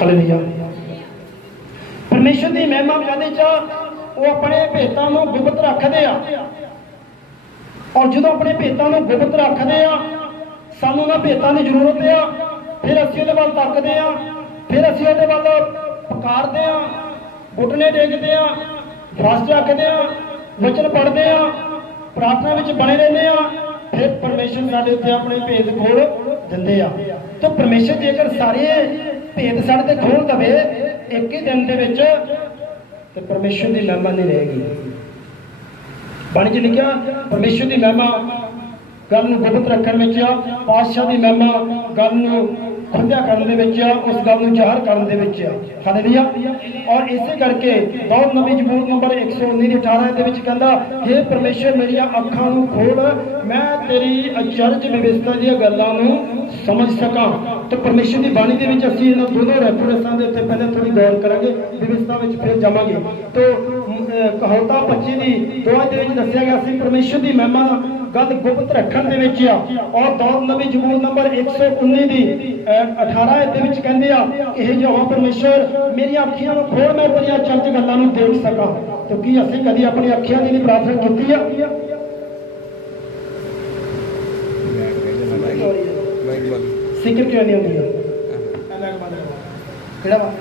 ਹਾਲੇਲੂਇਆ। ਪਰਮੇਸ਼ਰ ਦੀ ਮਹਿਮਾ ਕਾਹਦੇ ਚ? ਉਹ ਆਪਣੇ ਭੇਤਾਂ ਨੂੰ ਗੁਪਤ ਰੱਖਦੇ ਆ ਔਰ ਜਦੋਂ ਆਪਣੇ ਭੇਤਾਂ ਨੂੰ ਗੁਪਤ ਰੱਖਦੇ ਆ ਸਾਨੂੰ ਉਹਨਾਂ ਭੇਤਾਂ ਦੀ ਜ਼ਰੂਰਤ ਆ। ਫਿਰ ਅਸੀਂ ਉਹਦੇ ਵੱਲ ਤੱਕਦੇ ਆ, ਫਿਰ ਅਸੀਂ ਉਹਦੇ ਵੱਲ ਪੁਕਾਰਦੇ ਆ, ਘੁਟਨੇ ਟੇਕਦੇ ਆ, ਫਾਸਟ ਰੱਖਦੇ ਆ, ਵਚਨ ਪੜ੍ਹਦੇ ਆ, ਪ੍ਰਾਰਥਨਾ ਵਿੱਚ ਬਣੇ ਰਹਿੰਦੇ ਆ। ਫਿਰ ਪਰਮੇਸ਼ਰ ਸਾਡੇ ਉੱਤੇ ਆਪਣੇ ਭੇਦ ਖੋਲ ਦਿੰਦੇ ਆ। ਤਾਂ ਪਰਮੇਸ਼ਰ ਜੇਕਰ ਸਾਰੇ ਭੇਦ ਸਾਡੇ ਤੇ ਖੋਲ ਦਵੇ ਇੱਕ ਹੀ ਦਿਨ ਦੇ ਵਿੱਚ ਤੇ ਪਰਮੇਸ਼ਰ ਦੀ ਮਹਿਮਾ ਨਹੀਂ ਰਹੇਗੀ। ਬਾਣੀ 'ਚ ਲਿਖਿਆ ਪਰਮੇਸ਼ਰ ਦੀ ਮਹਿਮਾ ਗੱਲ ਨੂੰ ਗੁਪਤ ਰੱਖਣ ਵਿੱਚ ਆ, ਪਾਤਸ਼ਾਹ ਦੀ ਮਹਿਮਾ ਗੱਲ ਨੂੰ ਖੁੱਲ੍ਹਿਆ ਕਰਨ ਦੇ ਵਿੱਚ ਆ, ਉਸ ਗੱਲ ਨੂੰ ਜ਼ਾਹਰ ਕਰਨ ਦੇ ਵਿੱਚ ਆ। ਹਾਲੇਲੂਇਆ। ਔਰ ਇਸੇ ਕਰਕੇ ਦਾਊਦ ਨਬੀ ਜ਼ਬੂਰ ਨੰਬਰ 119 ਦੀ 18 ਦੇ ਵਿੱਚ ਕਹਿੰਦਾ, ਹੇ ਪਰਮੇਸ਼ਰ ਮੇਰੀਆਂ ਅੱਖਾਂ ਨੂੰ ਖੋਲ, ਮੈਂ ਤੇਰੀ ਅਚਰਜ ਵਿਵਸਥਾ ਦੀਆਂ ਗੱਲਾਂ ਨੂੰ ਸਮਝ ਸਕਾਂ। ਤੇ ਪਰਮੇਸ਼ਰ ਦੀ ਬਾਣੀ ਦੇ ਵਿੱਚ ਅਸੀਂ ਇਹਨਾਂ ਦੋਨੋਂ ਰੈਫਰੈਂਸਾਂ ਦੇ ਉੱਤੇ ਪਹਿਲਾਂ ਥੋੜੀ ਗੌਰ ਕਰਾਂਗੇ, ਵਿਵਸਥਾ ਵਿੱਚ ਫਿਰ ਜਾਵਾਂਗੇ। ਤੋ ਕਹਾਵਤਾਂ 25 ਦੀ 2 ਦੇ ਵਿੱਚ ਦੱਸਿਆ ਗਿਆ ਸੀ ਪਰਮੇਸ਼ਰ ਦੀ ਮਹਿਮਾ ਗੱਲ ਗੁਪਤ ਰੱਖਣ ਦੇ ਵਿੱਚ ਆ। ਔਰ ਦਾਊਦ ਨਬੀ ਜ਼ਬੂਰ ਨੰਬਰ 119 ਦੀ 18 ਦੇ ਵਿੱਚ ਕਹਿੰਦੇ ਆ, ਇਹ ਯਹੋਵਾ ਪਰਮੇਸ਼ਰ ਮੇਰੀਆਂ ਅੱਖੀਆਂ ਨੂੰ ਖੋਲ, ਮੈਂ ਤੇਰੀਆਂ ਅਚਰਜ ਗੱਲਾਂ ਨੂੰ ਦੇਖ ਸਕਾਂ। ਤਾਂ ਕੀ ਅਸੀਂ ਕਦੀ ਆਪਣੀ ਅੱਖੀਆਂ ਦੀ ਨਹੀਂ ਪ੍ਰਾਰਥਨਾ ਕੀਤੀ ਆ? ਸਿੱਕਰ ਕਿਉਂ ਨਹੀਂ ਹੁੰਦੀ? ਕਿਹੜਾ ਵਾ?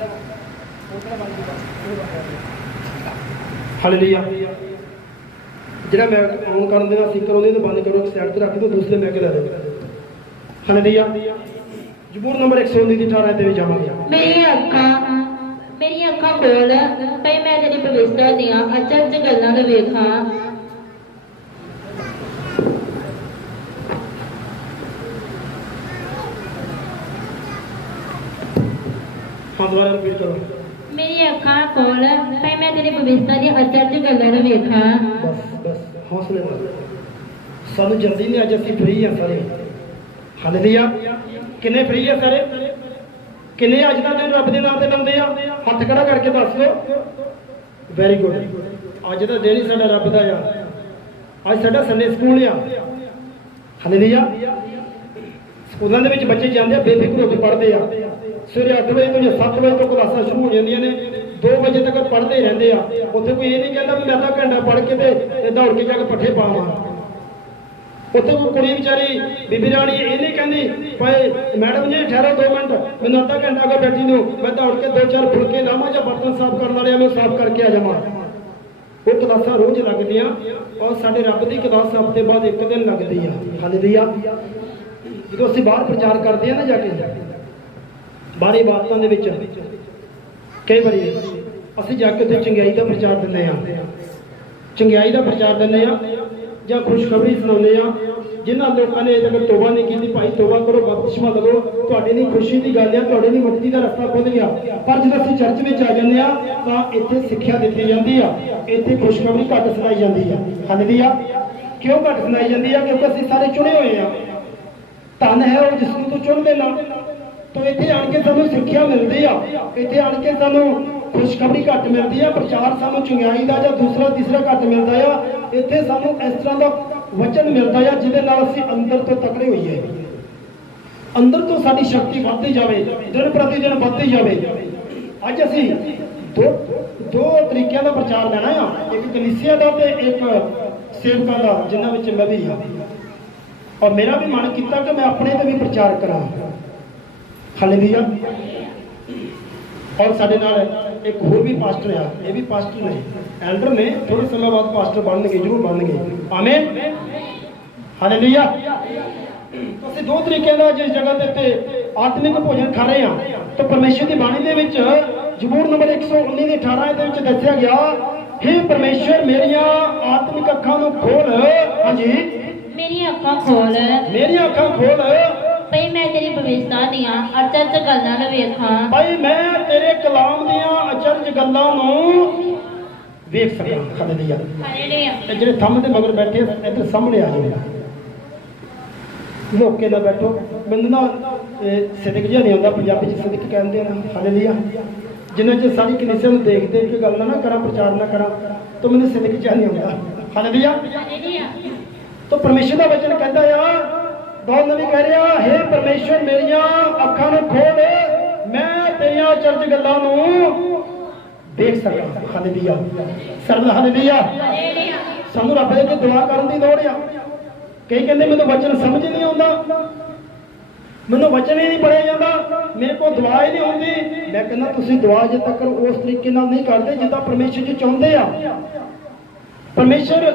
ਹਾਲੇਲੂਇਆ। ਜਿਹੜਾ ਮੈਂ ਆਨ ਕਰਨ ਦੇਣਾ ਸਿੱਕਰ ਉਹਦੇ ਤੋਂ ਬੰਦ ਕਰੋ, ਇੱਕ ਸਾਈਡ ਤੇ ਰੱਖ ਦਿਓ, ਦੂਸਰੇ ਮੈਂ ਕੇ ਲੈ ਲਓ। ਹਾਲੇਲੂਇਆ। ਜ਼ਬੂਰ ਨੰਬਰ 119 ਦੀ 18 ਤੇ ਵੀ ਜਾਵਾਂਗੇ। ਮੇਰੀਆਂ ਅੱਖਾਂ ਖੋਲ ਭਈ ਮੈਂ ਤੇਰੀ ਪਵਿੱਤਰਤਾ ਦੀਆਂ ਅਚਰਜ ਗੱਲਾਂ ਨੂੰ ਵੇਖਾਂ। ਦੁਬਾਰਾ ਰਿਪੀਟ ਕਰੋ। ਮੇਰੀ ਅੱਖਾਂ ਖੋਲ ਭਈ ਮੈਂ ਤੇਰੀ ਪਵਿੱਤਰਤਾ ਦੀਆਂ ਅਚਰਜ ਗੱਲਾਂ ਨੂੰ ਵੇਖਾਂ। ਬਸ ਹੌਸਲੇ ਨਾਲ, ਸਾਨੂੰ ਜਲਦੀ ਨਹੀਂ, ਅੱਜ ਅਸੀਂ ਫ੍ਰੀ ਆ ਸਾਰੇ। ਹਾਲੇਲੂਇਆ। ਕਿੰਨੇ ਫ੍ਰੀ ਆ ਸਾਰੇ? ਕਿੰਨੇ ਅੱਜ ਦਾ ਦਿਨ ਰੱਬ ਦੇ ਨਾਮ ਤੇ ਲਾਉਂਦੇ ਆ? ਹੱਥ ਖੜਾ ਕਰਕੇ ਦੱਸ ਦਿਓ। Very good. ਅੱਜ ਦਾ ਦਿਨ ਹੀ ਸਾਡਾ ਰੱਬ ਦਾ ਆ। ਅੱਜ ਸਾਡਾ ਸੰਡੇ ਸਕੂਲ ਆ। ਹਾਲੇਲੂਇਆ। ਸਕੂਲਾਂ ਦੇ ਵਿੱਚ ਬੱਚੇ ਜਾਂਦੇ ਆ, ਬੇਫਿਕਰ ਹੋ ਕੇ ਪੜ੍ਹਦੇ ਆ। ਸਵੇਰੇ 8 ਵਜੇ ਤੋਂ ਜਾਂ 7 ਵਜੇ ਤੋਂ ਕਲਾਸਾਂ ਸ਼ੁਰੂ ਹੋ ਜਾਂਦੀਆਂ ਨੇ, 2 ਵਜੇ ਤੱਕ ਪੜ੍ਹਦੇ ਰਹਿੰਦੇ ਆ। ਉੱਥੇ ਕੋਈ ਇਹ ਨਹੀਂ ਕਹਿੰਦਾ ਵੀ ਮੈਂ ਅੱਧਾ ਘੰਟਾ ਪੜ੍ਹ ਕੇ ਤੇ ਦੌੜ ਕੇ ਜਾ ਕੇ ਪੱਠੇ ਪਾਵਾਂ। ਉੱਥੇ ਕੋਈ ਕੁੜੀ ਵਿਚਾਰੀ ਬੀਬੀ ਰਾਣੀ ਇਹ ਨਹੀਂ ਕਹਿੰਦੀ ਭਾਈ ਮੈਡਮ ਜੀ ਠਹਿਰੋ 2 ਮਿੰਟ, ਮੈਨੂੰ ਅੱਧਾ ਘੰਟਾ ਹੋ ਗਿਆ ਬੈਠੀ ਨੂੰ, ਮੈਂ ਦੌੜ ਕੇ 2-4 ਫੁਲਕੇ ਲਾਵਾਂ ਜਾਂ ਬਰਤਨ ਸਾਫ਼ ਕਰਨ ਵਾਲੇ ਨੂੰ ਸਾਫ਼ ਕਰਕੇ ਆ ਜਾਵਾਂ। ਉਹ ਕਲਾਸਾਂ ਰੋਜ਼ ਲੱਗਦੀਆਂ ਔਰ ਸਾਡੇ ਰੱਬ ਦੀ ਕਲਾਸ ਹਫ਼ਤੇ ਬਾਅਦ 1 ਦਿਨ ਲੱਗਦੀ ਆ। ਹਾਲੇਲੂਇਆ। ਜਦੋਂ ਅਸੀਂ ਬਾਹਰ ਪ੍ਰਚਾਰ ਕਰਦੇ ਆ ਨਾ ਜਾ ਕੇ ਬਾਹਰੀ ਬਾਤਾਂ ਦੇ ਵਿੱਚ, ਕਈ ਵਾਰੀ ਅਸੀਂ ਜਾ ਕੇ ਉੱਥੇ ਚੰਗਿਆਈ ਦਾ ਪ੍ਰਚਾਰ ਦਿੰਦੇ ਆ, ਚੰਗਿਆਈ ਦਾ ਪ੍ਰਚਾਰ ਦਿੰਦੇ ਆ ਜਾਂ ਖੁਸ਼ਖਬਰੀ ਸੁਣਾਉਂਦੇ ਆ। ਜਿਨ੍ਹਾਂ ਲੋਕਾਂ ਨੇ ਅਜੇ ਤੱਕ ਤੋਬਾ ਨਹੀਂ ਕੀਤੀ, ਭਾਈ ਤੋਬਾ ਕਰੋ, ਬਪਤਿਸਮਾ ਲਵੋ, ਤੁਹਾਡੇ ਲਈ ਖੁਸ਼ੀ ਦੀ ਗੱਲ ਆ, ਤੁਹਾਡੇ ਲਈ ਮੁਕਤੀ ਦਾ ਰਸਤਾ ਖੁੱਲ੍ਹ ਗਿਆ। ਪਰ ਜਦੋਂ ਅਸੀਂ ਚਰਚ ਵਿੱਚ ਆ ਜਾਂਦੇ ਆ ਤਾਂ ਇੱਥੇ ਸਿੱਖਿਆ ਦਿੱਤੀ ਜਾਂਦੀ ਆ, ਇੱਥੇ ਖੁਸ਼ਖਬਰੀ ਘੱਟ ਸੁਣਾਈ ਜਾਂਦੀ ਆ। ਹਾਲੇਲੂਇਆ। ਕਿਉਂ ਘੱਟ ਸੁਣਾਈ ਜਾਂਦੀ ਆ? ਕਿਉਂਕਿ ਅਸੀਂ ਸਾਰੇ ਚੁਣੇ ਹੋਏ ਆ। ਧੰਨ ਹੈ ਉਹ ਜਿਸ ਨੂੰ ਤੂੰ ਚੁਣ ਲੈਣਾ। ਤਾਂ ਇੱਥੇ ਆਣ ਕੇ ਸਾਨੂੰ ਸਿੱਖਿਆ ਮਿਲਦੀ ਆ, ਇੱਥੇ ਆਣ ਕੇ ਸਾਨੂੰ ਖੁਸ਼ਖਬਰੀ ਘੱਟ ਮਿਲਦੀ ਆ, ਪ੍ਰਚਾਰ ਸਾਨੂੰ ਚੰਗਿਆਈ ਦਾ ਜਾਂ ਦੂਸਰਾ ਤੀਸਰਾ ਘੱਟ ਮਿਲਦਾ ਆ। ਇੱਥੇ ਸਾਨੂੰ ਇਸ ਤਰ੍ਹਾਂ ਦਾ ਵਚਨ ਮਿਲਦਾ ਆ ਜਿਹਦੇ ਨਾਲ ਅਸੀਂ ਅੰਦਰ ਤੋਂ ਤਕੜੇ ਹੋਈਏ, ਅੰਦਰ ਤੋਂ ਸਾਡੀ ਸ਼ਕਤੀ ਵੱਧਦੀ ਜਾਵੇ, ਦਿਨ ਪ੍ਰਤੀ ਦਿਨ ਵੱਧਦੀ ਜਾਵੇ। ਅੱਜ ਅਸੀਂ ਦੋ ਤਰੀਕਿਆਂ ਦਾ ਪ੍ਰਚਾਰ ਲੈਣਾ ਆ, ਇੱਕ ਕਲੀਸਿਆ ਦਾ ਤੇ ਇੱਕ ਸੇਵਕਾਂ ਦਾ, ਜਿਨ੍ਹਾਂ ਵਿੱਚ ਮੈਂ ਵੀ ਹਾਂ। ਔਰ ਮੇਰਾ ਵੀ ਮਨ ਕੀਤਾ ਕਿ ਮੈਂ ਆਪਣੇ ਤੇ ਵੀ ਪ੍ਰਚਾਰ ਕਰਾਂ। ਹਾਲੇਲੂਇਆ। ਔਰ ਸਾਡੇ ਨਾਲ ਇੱਕ ਹੋਰ ਵੀ ਪਾਸਟਰ ਆ, ਇਹ ਵੀ ਪਾਸਟਰ ਨੇ, ਐਲਡਰ ਨੇ, ਥੋੜੇ ਸਮੇਂ ਬਾਅਦ ਪਾਸਟਰ ਬਣਨਗੇ, ਜ਼ਰੂਰ ਬਣਨਗੇ। ਆਮੀਨ। ਹਾਲੇਲੂਇਆ। ਅਸੀਂ 2 ਤਰੀਕੇ ਦਾ ਜਿਸ ਜਗ੍ਹਾ ਦੇ ਉੱਤੇ ਆਤਮਿਕ ਭੋਜਨ ਖਾ ਰਹੇ ਹਾਂ, ਤਾਂ ਪਰਮੇਸ਼ਰ ਦੀ ਬਾਣੀ ਦੇ ਵਿੱਚ ਜ਼ਬੂਰ ਨੰਬਰ 119 ਦੇ 18 ਦੇ ਵਿੱਚ ਦੱਸਿਆ ਗਿਆ, ਹੇ ਪਰਮੇਸ਼ਰ ਮੇਰੀਆਂ ਆਤਮਿਕ ਅੱਖਾਂ ਨੂੰ ਖੋਲ। ਹਾਂਜੀ, ਮੇਰੀਆਂ ਅੱਖਾਂ ਖੋਲ, ਮੇਰੀਆਂ ਅੱਖਾਂ ਖੋਲ ਭਈ ਮੈਂ ਤੇਰੀ ਭਵਿਸ਼ਤਾ ਦੀਆਂ ਅਚਰਜ ਗੱਲਾਂ ਨੂੰ ਵੇਖਾਂ, ਭਾਈ ਮੈਂ ਤੇਰੇ ਕਲਾਮ ਦੀਆਂ ਅਚਰਜ ਗੱਲਾਂ ਨੂੰ ਵੇਖ ਸਕਾਂ। ਹਾਲੇਲੂਇਆ। ਹਾਲੇਲੂਇਆ। ਤੇ ਜਿਹੜੇ ਥੰਮ ਦੇ ਮਗਰ ਬੈਠੇ ਇੱਧਰ ਸਾਹਮਣੇ ਆ ਜਾਓ, ਲੋਕੇ ਨਾ ਬੈਠੋ। ਮੈਨੂੰ ਨਾ ਸਿਦਕ ਜਿਹਾ ਨਹੀਂ ਆਉਂਦਾ, ਪੰਜਾਬੀ ਚ ਸਿਦਕ ਕਹਿੰਦੇ ਆ। ਹਾਲੇਲੂਇਆ। ਜਿੰਨਾ ਚਿਰ ਸਾਰੀ ਕਲੀਸਿਆ ਨੂੰ ਦੇਖਦੇ ਕਿ ਗੱਲ ਨਾ ਕਰਾਂ, ਪ੍ਰਚਾਰ ਨਾ ਕਰਾਂ, ਤਾਂ ਮੈਨੂੰ ਸਿਦਕ ਜਿਹਾ ਨਹੀਂ ਆਉਂਦਾ। ਹਾਲੇਲੂਇਆ। ਹਾਲੇਲੂਇਆ। ਤਾਂ ਪਰਮੇਸ਼ਰ ਦਾ ਵਚਨ ਕਹਿੰਦਾ ਆ, ਦਾਊਦ ਨਬੀ ਕਹਿ ਰਿਹਾ, ਹੇ ਪਰਮੇਸ਼ਰ ਮੇਰੀਆਂ ਅੱਖਾਂ ਨੂੰ ਖੋਲ, ਮੈਂ ਤੇਰੀਆਂ ਚਰਚ ਗੱਲਾਂ ਨੂੰ ਦੇਖ ਸਕਾਂ। ਹਾਲੇਲੂਇਆ। ਸਰਬ ਹਾਲੇਲੂਇਆ। ਸਾਨੂੰ ਰੱਬ ਦੇ ਅੱਗੇ ਦੁਆ ਕਰਨ ਦੀ ਲੋੜ ਆ। ਕਈ ਕਹਿੰਦੇ ਮੈਨੂੰ ਵਚਨ ਸਮਝ ਨਹੀਂ ਆਉਂਦਾ, ਮੈਨੂੰ ਵਚਨ ਹੀ ਨਹੀਂ ਪੜਿਆ ਜਾਂਦਾ, ਮੇਰੇ ਕੋਲ ਦੁਆ ਹੀ ਨਹੀਂ ਹੁੰਦੀ। ਮੈਂ ਕਹਿੰਦਾ ਤੁਸੀਂ ਦੁਆ ਜੇ ਤੱਕ ਉਸ ਤਰੀਕੇ ਨਾਲ ਨਹੀਂ ਕਰਦੇ ਜਿੱਦਾਂ ਪਰਮੇਸ਼ਰ ਜੀ ਚਾਹੁੰਦੇ ਆ। ਪਰਮੇਸ਼ਰ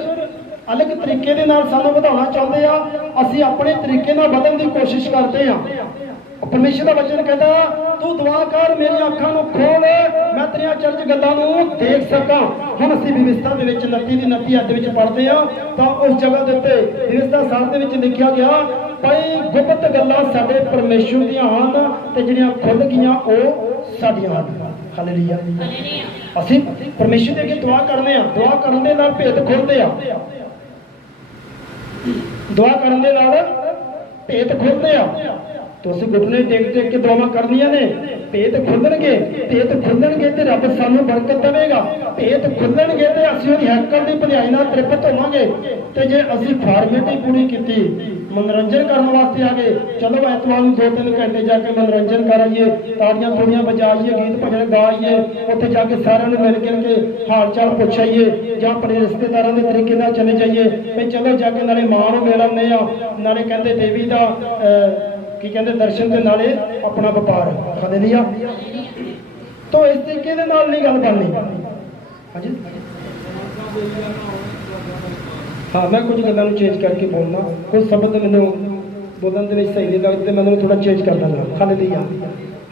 ਅਲੱਗ ਤਰੀਕੇ ਦੇ ਨਾਲ ਸਾਨੂੰ ਵਧਾਉਣਾ ਚਾਹੁੰਦੇ ਆ, ਅਸੀਂ ਆਪਣੇ ਤਰੀਕੇ ਨਾਲ ਵਧਣ ਦੀ ਕੋਸ਼ਿਸ਼ ਕਰਦੇ ਆ। ਪਰਮੇਸ਼ਰ ਦਾ ਵਚਨ ਕਹਿੰਦਾ, ਤੂੰ ਦੁਆ ਕਰ, ਮੇਰੀਆਂ ਅੱਖਾਂ ਨੂੰ ਖੋਲ, ਮੈਂ ਤੇਰੀਆਂ ਚਰਚ ਗੱਲਾਂ ਨੂੰ ਦੇਖ ਸਕਾਂ। ਹੁਣ ਅਸੀਂ ਵਿਵਸਥਾ ਦੇ ਵਿੱਚ 29 ਦੀ 29 ਅੱਧ ਵਿੱਚ ਪੜ੍ਹਦੇ ਆ, ਤਾਂ ਉਸ ਜਗ੍ਹਾ ਦੇ ਉੱਤੇ ਵਿਵਸਥਾ ਸਾਹਿਬ ਦੇ ਵਿੱਚ ਲਿਖਿਆ ਗਿਆ, ਭਾਈ ਗੁਪਤ ਗੱਲਾਂ ਸਾਡੇ ਪਰਮੇਸ਼ਰ ਦੀਆਂ ਹਨ ਤੇ ਜਿਹੜੀਆਂ ਖੁੱਲ ਗਈਆਂ ਉਹ ਸਾਡੀਆਂ ਹਨ। ਹਾਲੇਲੂਇਆ। ਅਸੀਂ ਪਰਮੇਸ਼ਰ ਦੇ ਅੱਗੇ ਦੁਆ ਕਰਨੇ ਆ, ਦੁਆ ਕਰਨ ਦੇ ਨਾਲ ਭੇਤ ਖੁੱਲਦੇ ਆ, ਦੁਆ ਕਰਨ ਦੇ ਨਾਲ ਭੇਤ ਖੁੱਲਦੇ ਆ। ਤੁਸੀਂ ਗੁੱਟਨੇ ਟੇਕ ਟੇਕ ਕੇ ਦੁਆਵਾਂ ਕਰਨੀਆਂ ਨੇ, ਭੇਤ ਖੁੱਲਣਗੇ, ਭੇਤ ਖੁੱਲਣਗੇ ਤੇ ਰੱਬ ਸਾਨੂੰ ਬਰਕਤ ਦੇਵੇਗਾ। ਭੇਤ ਖੁੱਲਣਗੇ ਤੇ ਅਸੀਂ ਉਹਦੀ ਹੈਕਲ ਦੀ ਭਲਾਈ ਨਾਲ ਤ੍ਰਿਪਤ ਹੋਵਾਂਗੇ। ਤੇ ਜੇ ਅਸੀਂ ਫਾਰਮੈਲਿਟੀ ਪੂਰੀ ਕੀਤੀ, ਮਨੋਰੰਜਨ ਕਰਨ ਵਾਸਤੇ ਆ ਗਏ, ਚਲੋ ਐਤਵਾਰ ਨੂੰ 2-3 ਘੰਟੇ ਜਾ ਕੇ ਮਨੋਰੰਜਨ ਕਰਾਈਏ, ਤਾੜੀਆਂ ਤੂੜੀਆਂ ਵਜਾਈਏ, ਗੀਤ ਭਜਨ ਗਾਈਏ, ਉੱਥੇ ਜਾ ਕੇ ਸਾਰਿਆਂ ਨੂੰ ਮਿਲ ਗਿਲ ਕੇ ਹਾਲ ਚਾਲ ਪੁੱਛਾਈਏ, ਜਾਂ ਆਪਣੇ ਰਿਸ਼ਤੇਦਾਰਾਂ ਦੇ ਤਰੀਕੇ ਨਾਲ ਚਲੇ ਜਾਈਏ ਵੀ ਚਲੋ ਜਾ ਕੇ ਨਾਲੇ ਮਾਂ ਨੂੰ ਮਿਲ ਆਉਂਦੇ ਆ, ਨਾਲੇ ਕਹਿੰਦੇ ਦੇਵੀ ਦਾ ਕੀ ਕਹਿੰਦੇ ਦਰਸ਼ਨ ਦੇ ਨਾਲੇ ਆਪਣਾ ਵਪਾਰ। ਹਾਲੇਲੂਇਆ। ਤਾਂ ਇਸ ਤਰੀਕੇ ਦੇ ਨਾਲ ਨਹੀਂ ਗੱਲ ਬਣਨੀ। ਹਾਂਜੀ ਹਾਂ, ਮੈਂ ਕੁਝ ਗੱਲਾਂ ਨੂੰ ਚੇਂਜ ਕਰਕੇ ਬੋਲਣਾ, ਕੁਝ ਸ਼ਬਦ ਮੈਨੂੰ ਬੋਲਣ ਦੇ ਵਿੱਚ ਸਹੀ ਨਹੀਂ ਲੱਗਦੇ, ਮੈਂ ਉਹਨੂੰ ਥੋੜਾ ਚੇਂਜ ਕਰ ਦਾਂਗਾ। ਹਾਲੇਲੂਇਆ।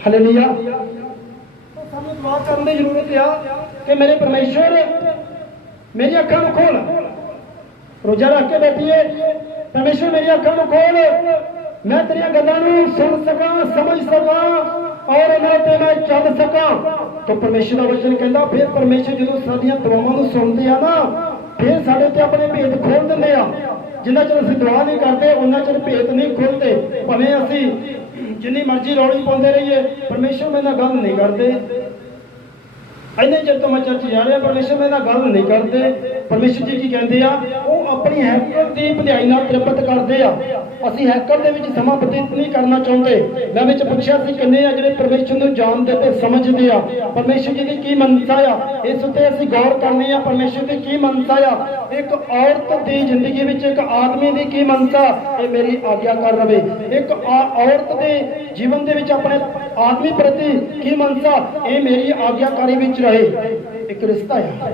ਹਾਲੇਲੂਇਆ। ਸਾਨੂੰ ਦੁਆ ਕਰਨ ਦੀ ਜ਼ਰੂਰਤ ਆ ਕਿ ਮੇਰੇ ਪਰਮੇਸ਼ਰ ਮੇਰੀ ਅੱਖਾਂ ਨੂੰ ਖੋਲ। ਰੋਜ਼ਾ ਰੱਖ ਕੇ ਬੈਠੀਏ, ਪਰਮੇਸ਼ਰ ਮੇਰੀ ਅੱਖਾਂ ਨੂੰ ਖੋਲ, ਮੈਂ ਤੇਰੀਆਂ ਗੱਲਾਂ ਨੂੰ ਸੁਣ ਸਕਾਂ, ਸਮਝ ਸਕਾਂ ਔਰ ਉਹਨਾਂ ਤੇ ਮੈਂ ਚੱਲ ਸਕਾਂ। ਤਾਂ ਪਰਮੇਸ਼ਰ ਦਾ ਵਚਨ ਕਹਿੰਦਾ, ਫਿਰ ਪਰਮੇਸ਼ਰ ਜਦੋਂ ਸਾਡੀਆਂ ਦੁਆਵਾਂ ਨੂੰ ਸੁਣਦੇ ਆ ਨਾ, ਫਿਰ ਸਾਡੇ ਤੇ ਆਪਣੇ ਭੇਤ ਖੋਲ ਦਿੰਦੇ ਆ। ਜਿੰਨਾ ਚਿਰ ਅਸੀਂ ਦੁਆ ਨਹੀਂ ਕਰਦੇ ਉਹਨਾਂ ਚਿਰ ਭੇਤ ਨਹੀਂ ਖੁੱਲਦੇ। ਭਾਵੇਂ ਅਸੀਂ ਜਿੰਨੀ ਮਰਜ਼ੀ ਰੌਲੀ ਪਾਉਂਦੇ ਰਹੀਏ, ਪਰਮੇਸ਼ਰ ਮੇਰੇ ਨਾਲ ਗੱਲ ਨਹੀਂ ਕਰਦੇ। ਇੰਨੇ ਚਿਰ ਤੋਂ ਮੈਂ ਚਰਚ ਜਾ ਰਿਹਾ, ਪਰਮੇਸ਼ਰ ਮੇਰੇ ਨਾਲ ਗੱਲ ਨਹੀਂ ਕਰਦੇ। ਪਰਮੇਸ਼ਰ ਜੀ ਕੀ ਕਹਿੰਦੇ ਆ, ਉਹ ਉਹ ਆਪਣੀ ਹੈਕਰ ਦੀ ਭਲਾਈ ਨਾਲ ਤ੍ਰਿਪਤ ਕਰਦੇ ਆ। ਅਸੀਂ ਹੈਕਰ ਦੇ ਵਿੱਚ ਸਮਾਂ ਬਤੀਤ ਨਹੀਂ ਕਰਨਾ ਚਾਹੁੰਦੇ। ਮੈਂ ਵਿੱਚ ਪੁੱਛਿਆ ਸੀ ਕਿੰਨੇ ਆ ਜਿਹੜੇ ਪਰਮੇਸ਼ਰ ਨੂੰ ਜਾਣਦੇ ਤੇ ਸਮਝਦੇ ਆ, ਪਰਮੇਸ਼ਰ ਜੀ ਦੀ ਕੀ ਮਨਸਾ ਆ, ਇਸ ਉੱਤੇ ਅਸੀਂ ਗੌਰ ਕਰਨੀ ਆ। ਪਰਮੇਸ਼ਰ ਦੀ ਕੀ ਮਨਸਾ ਆ, ਇੱਕ ਔਰਤ ਦੀ ਜ਼ਿੰਦਗੀ ਵਿੱਚ ਇੱਕ ਆਦਮੀ ਦੀ ਕੀ ਮਨਸਾ, ਇਹ ਮੇਰੀ ਆਗਿਆ ਕਰ ਰਵੇ। ਇੱਕ ਔਰਤ ਦੇ ਜੀਵਨ ਦੇ ਵਿੱਚ ਆਪਣੇ ਆਦਮੀ ਪ੍ਰਤੀ ਕੀ ਮਨਸਾ, ਇਹ ਮੇਰੀ ਆਗਿਆਕਾਰੀ ਵਿੱਚ ਰਹੇ। ਇੱਕ ਰਿਸ਼ਤਾ ਆ,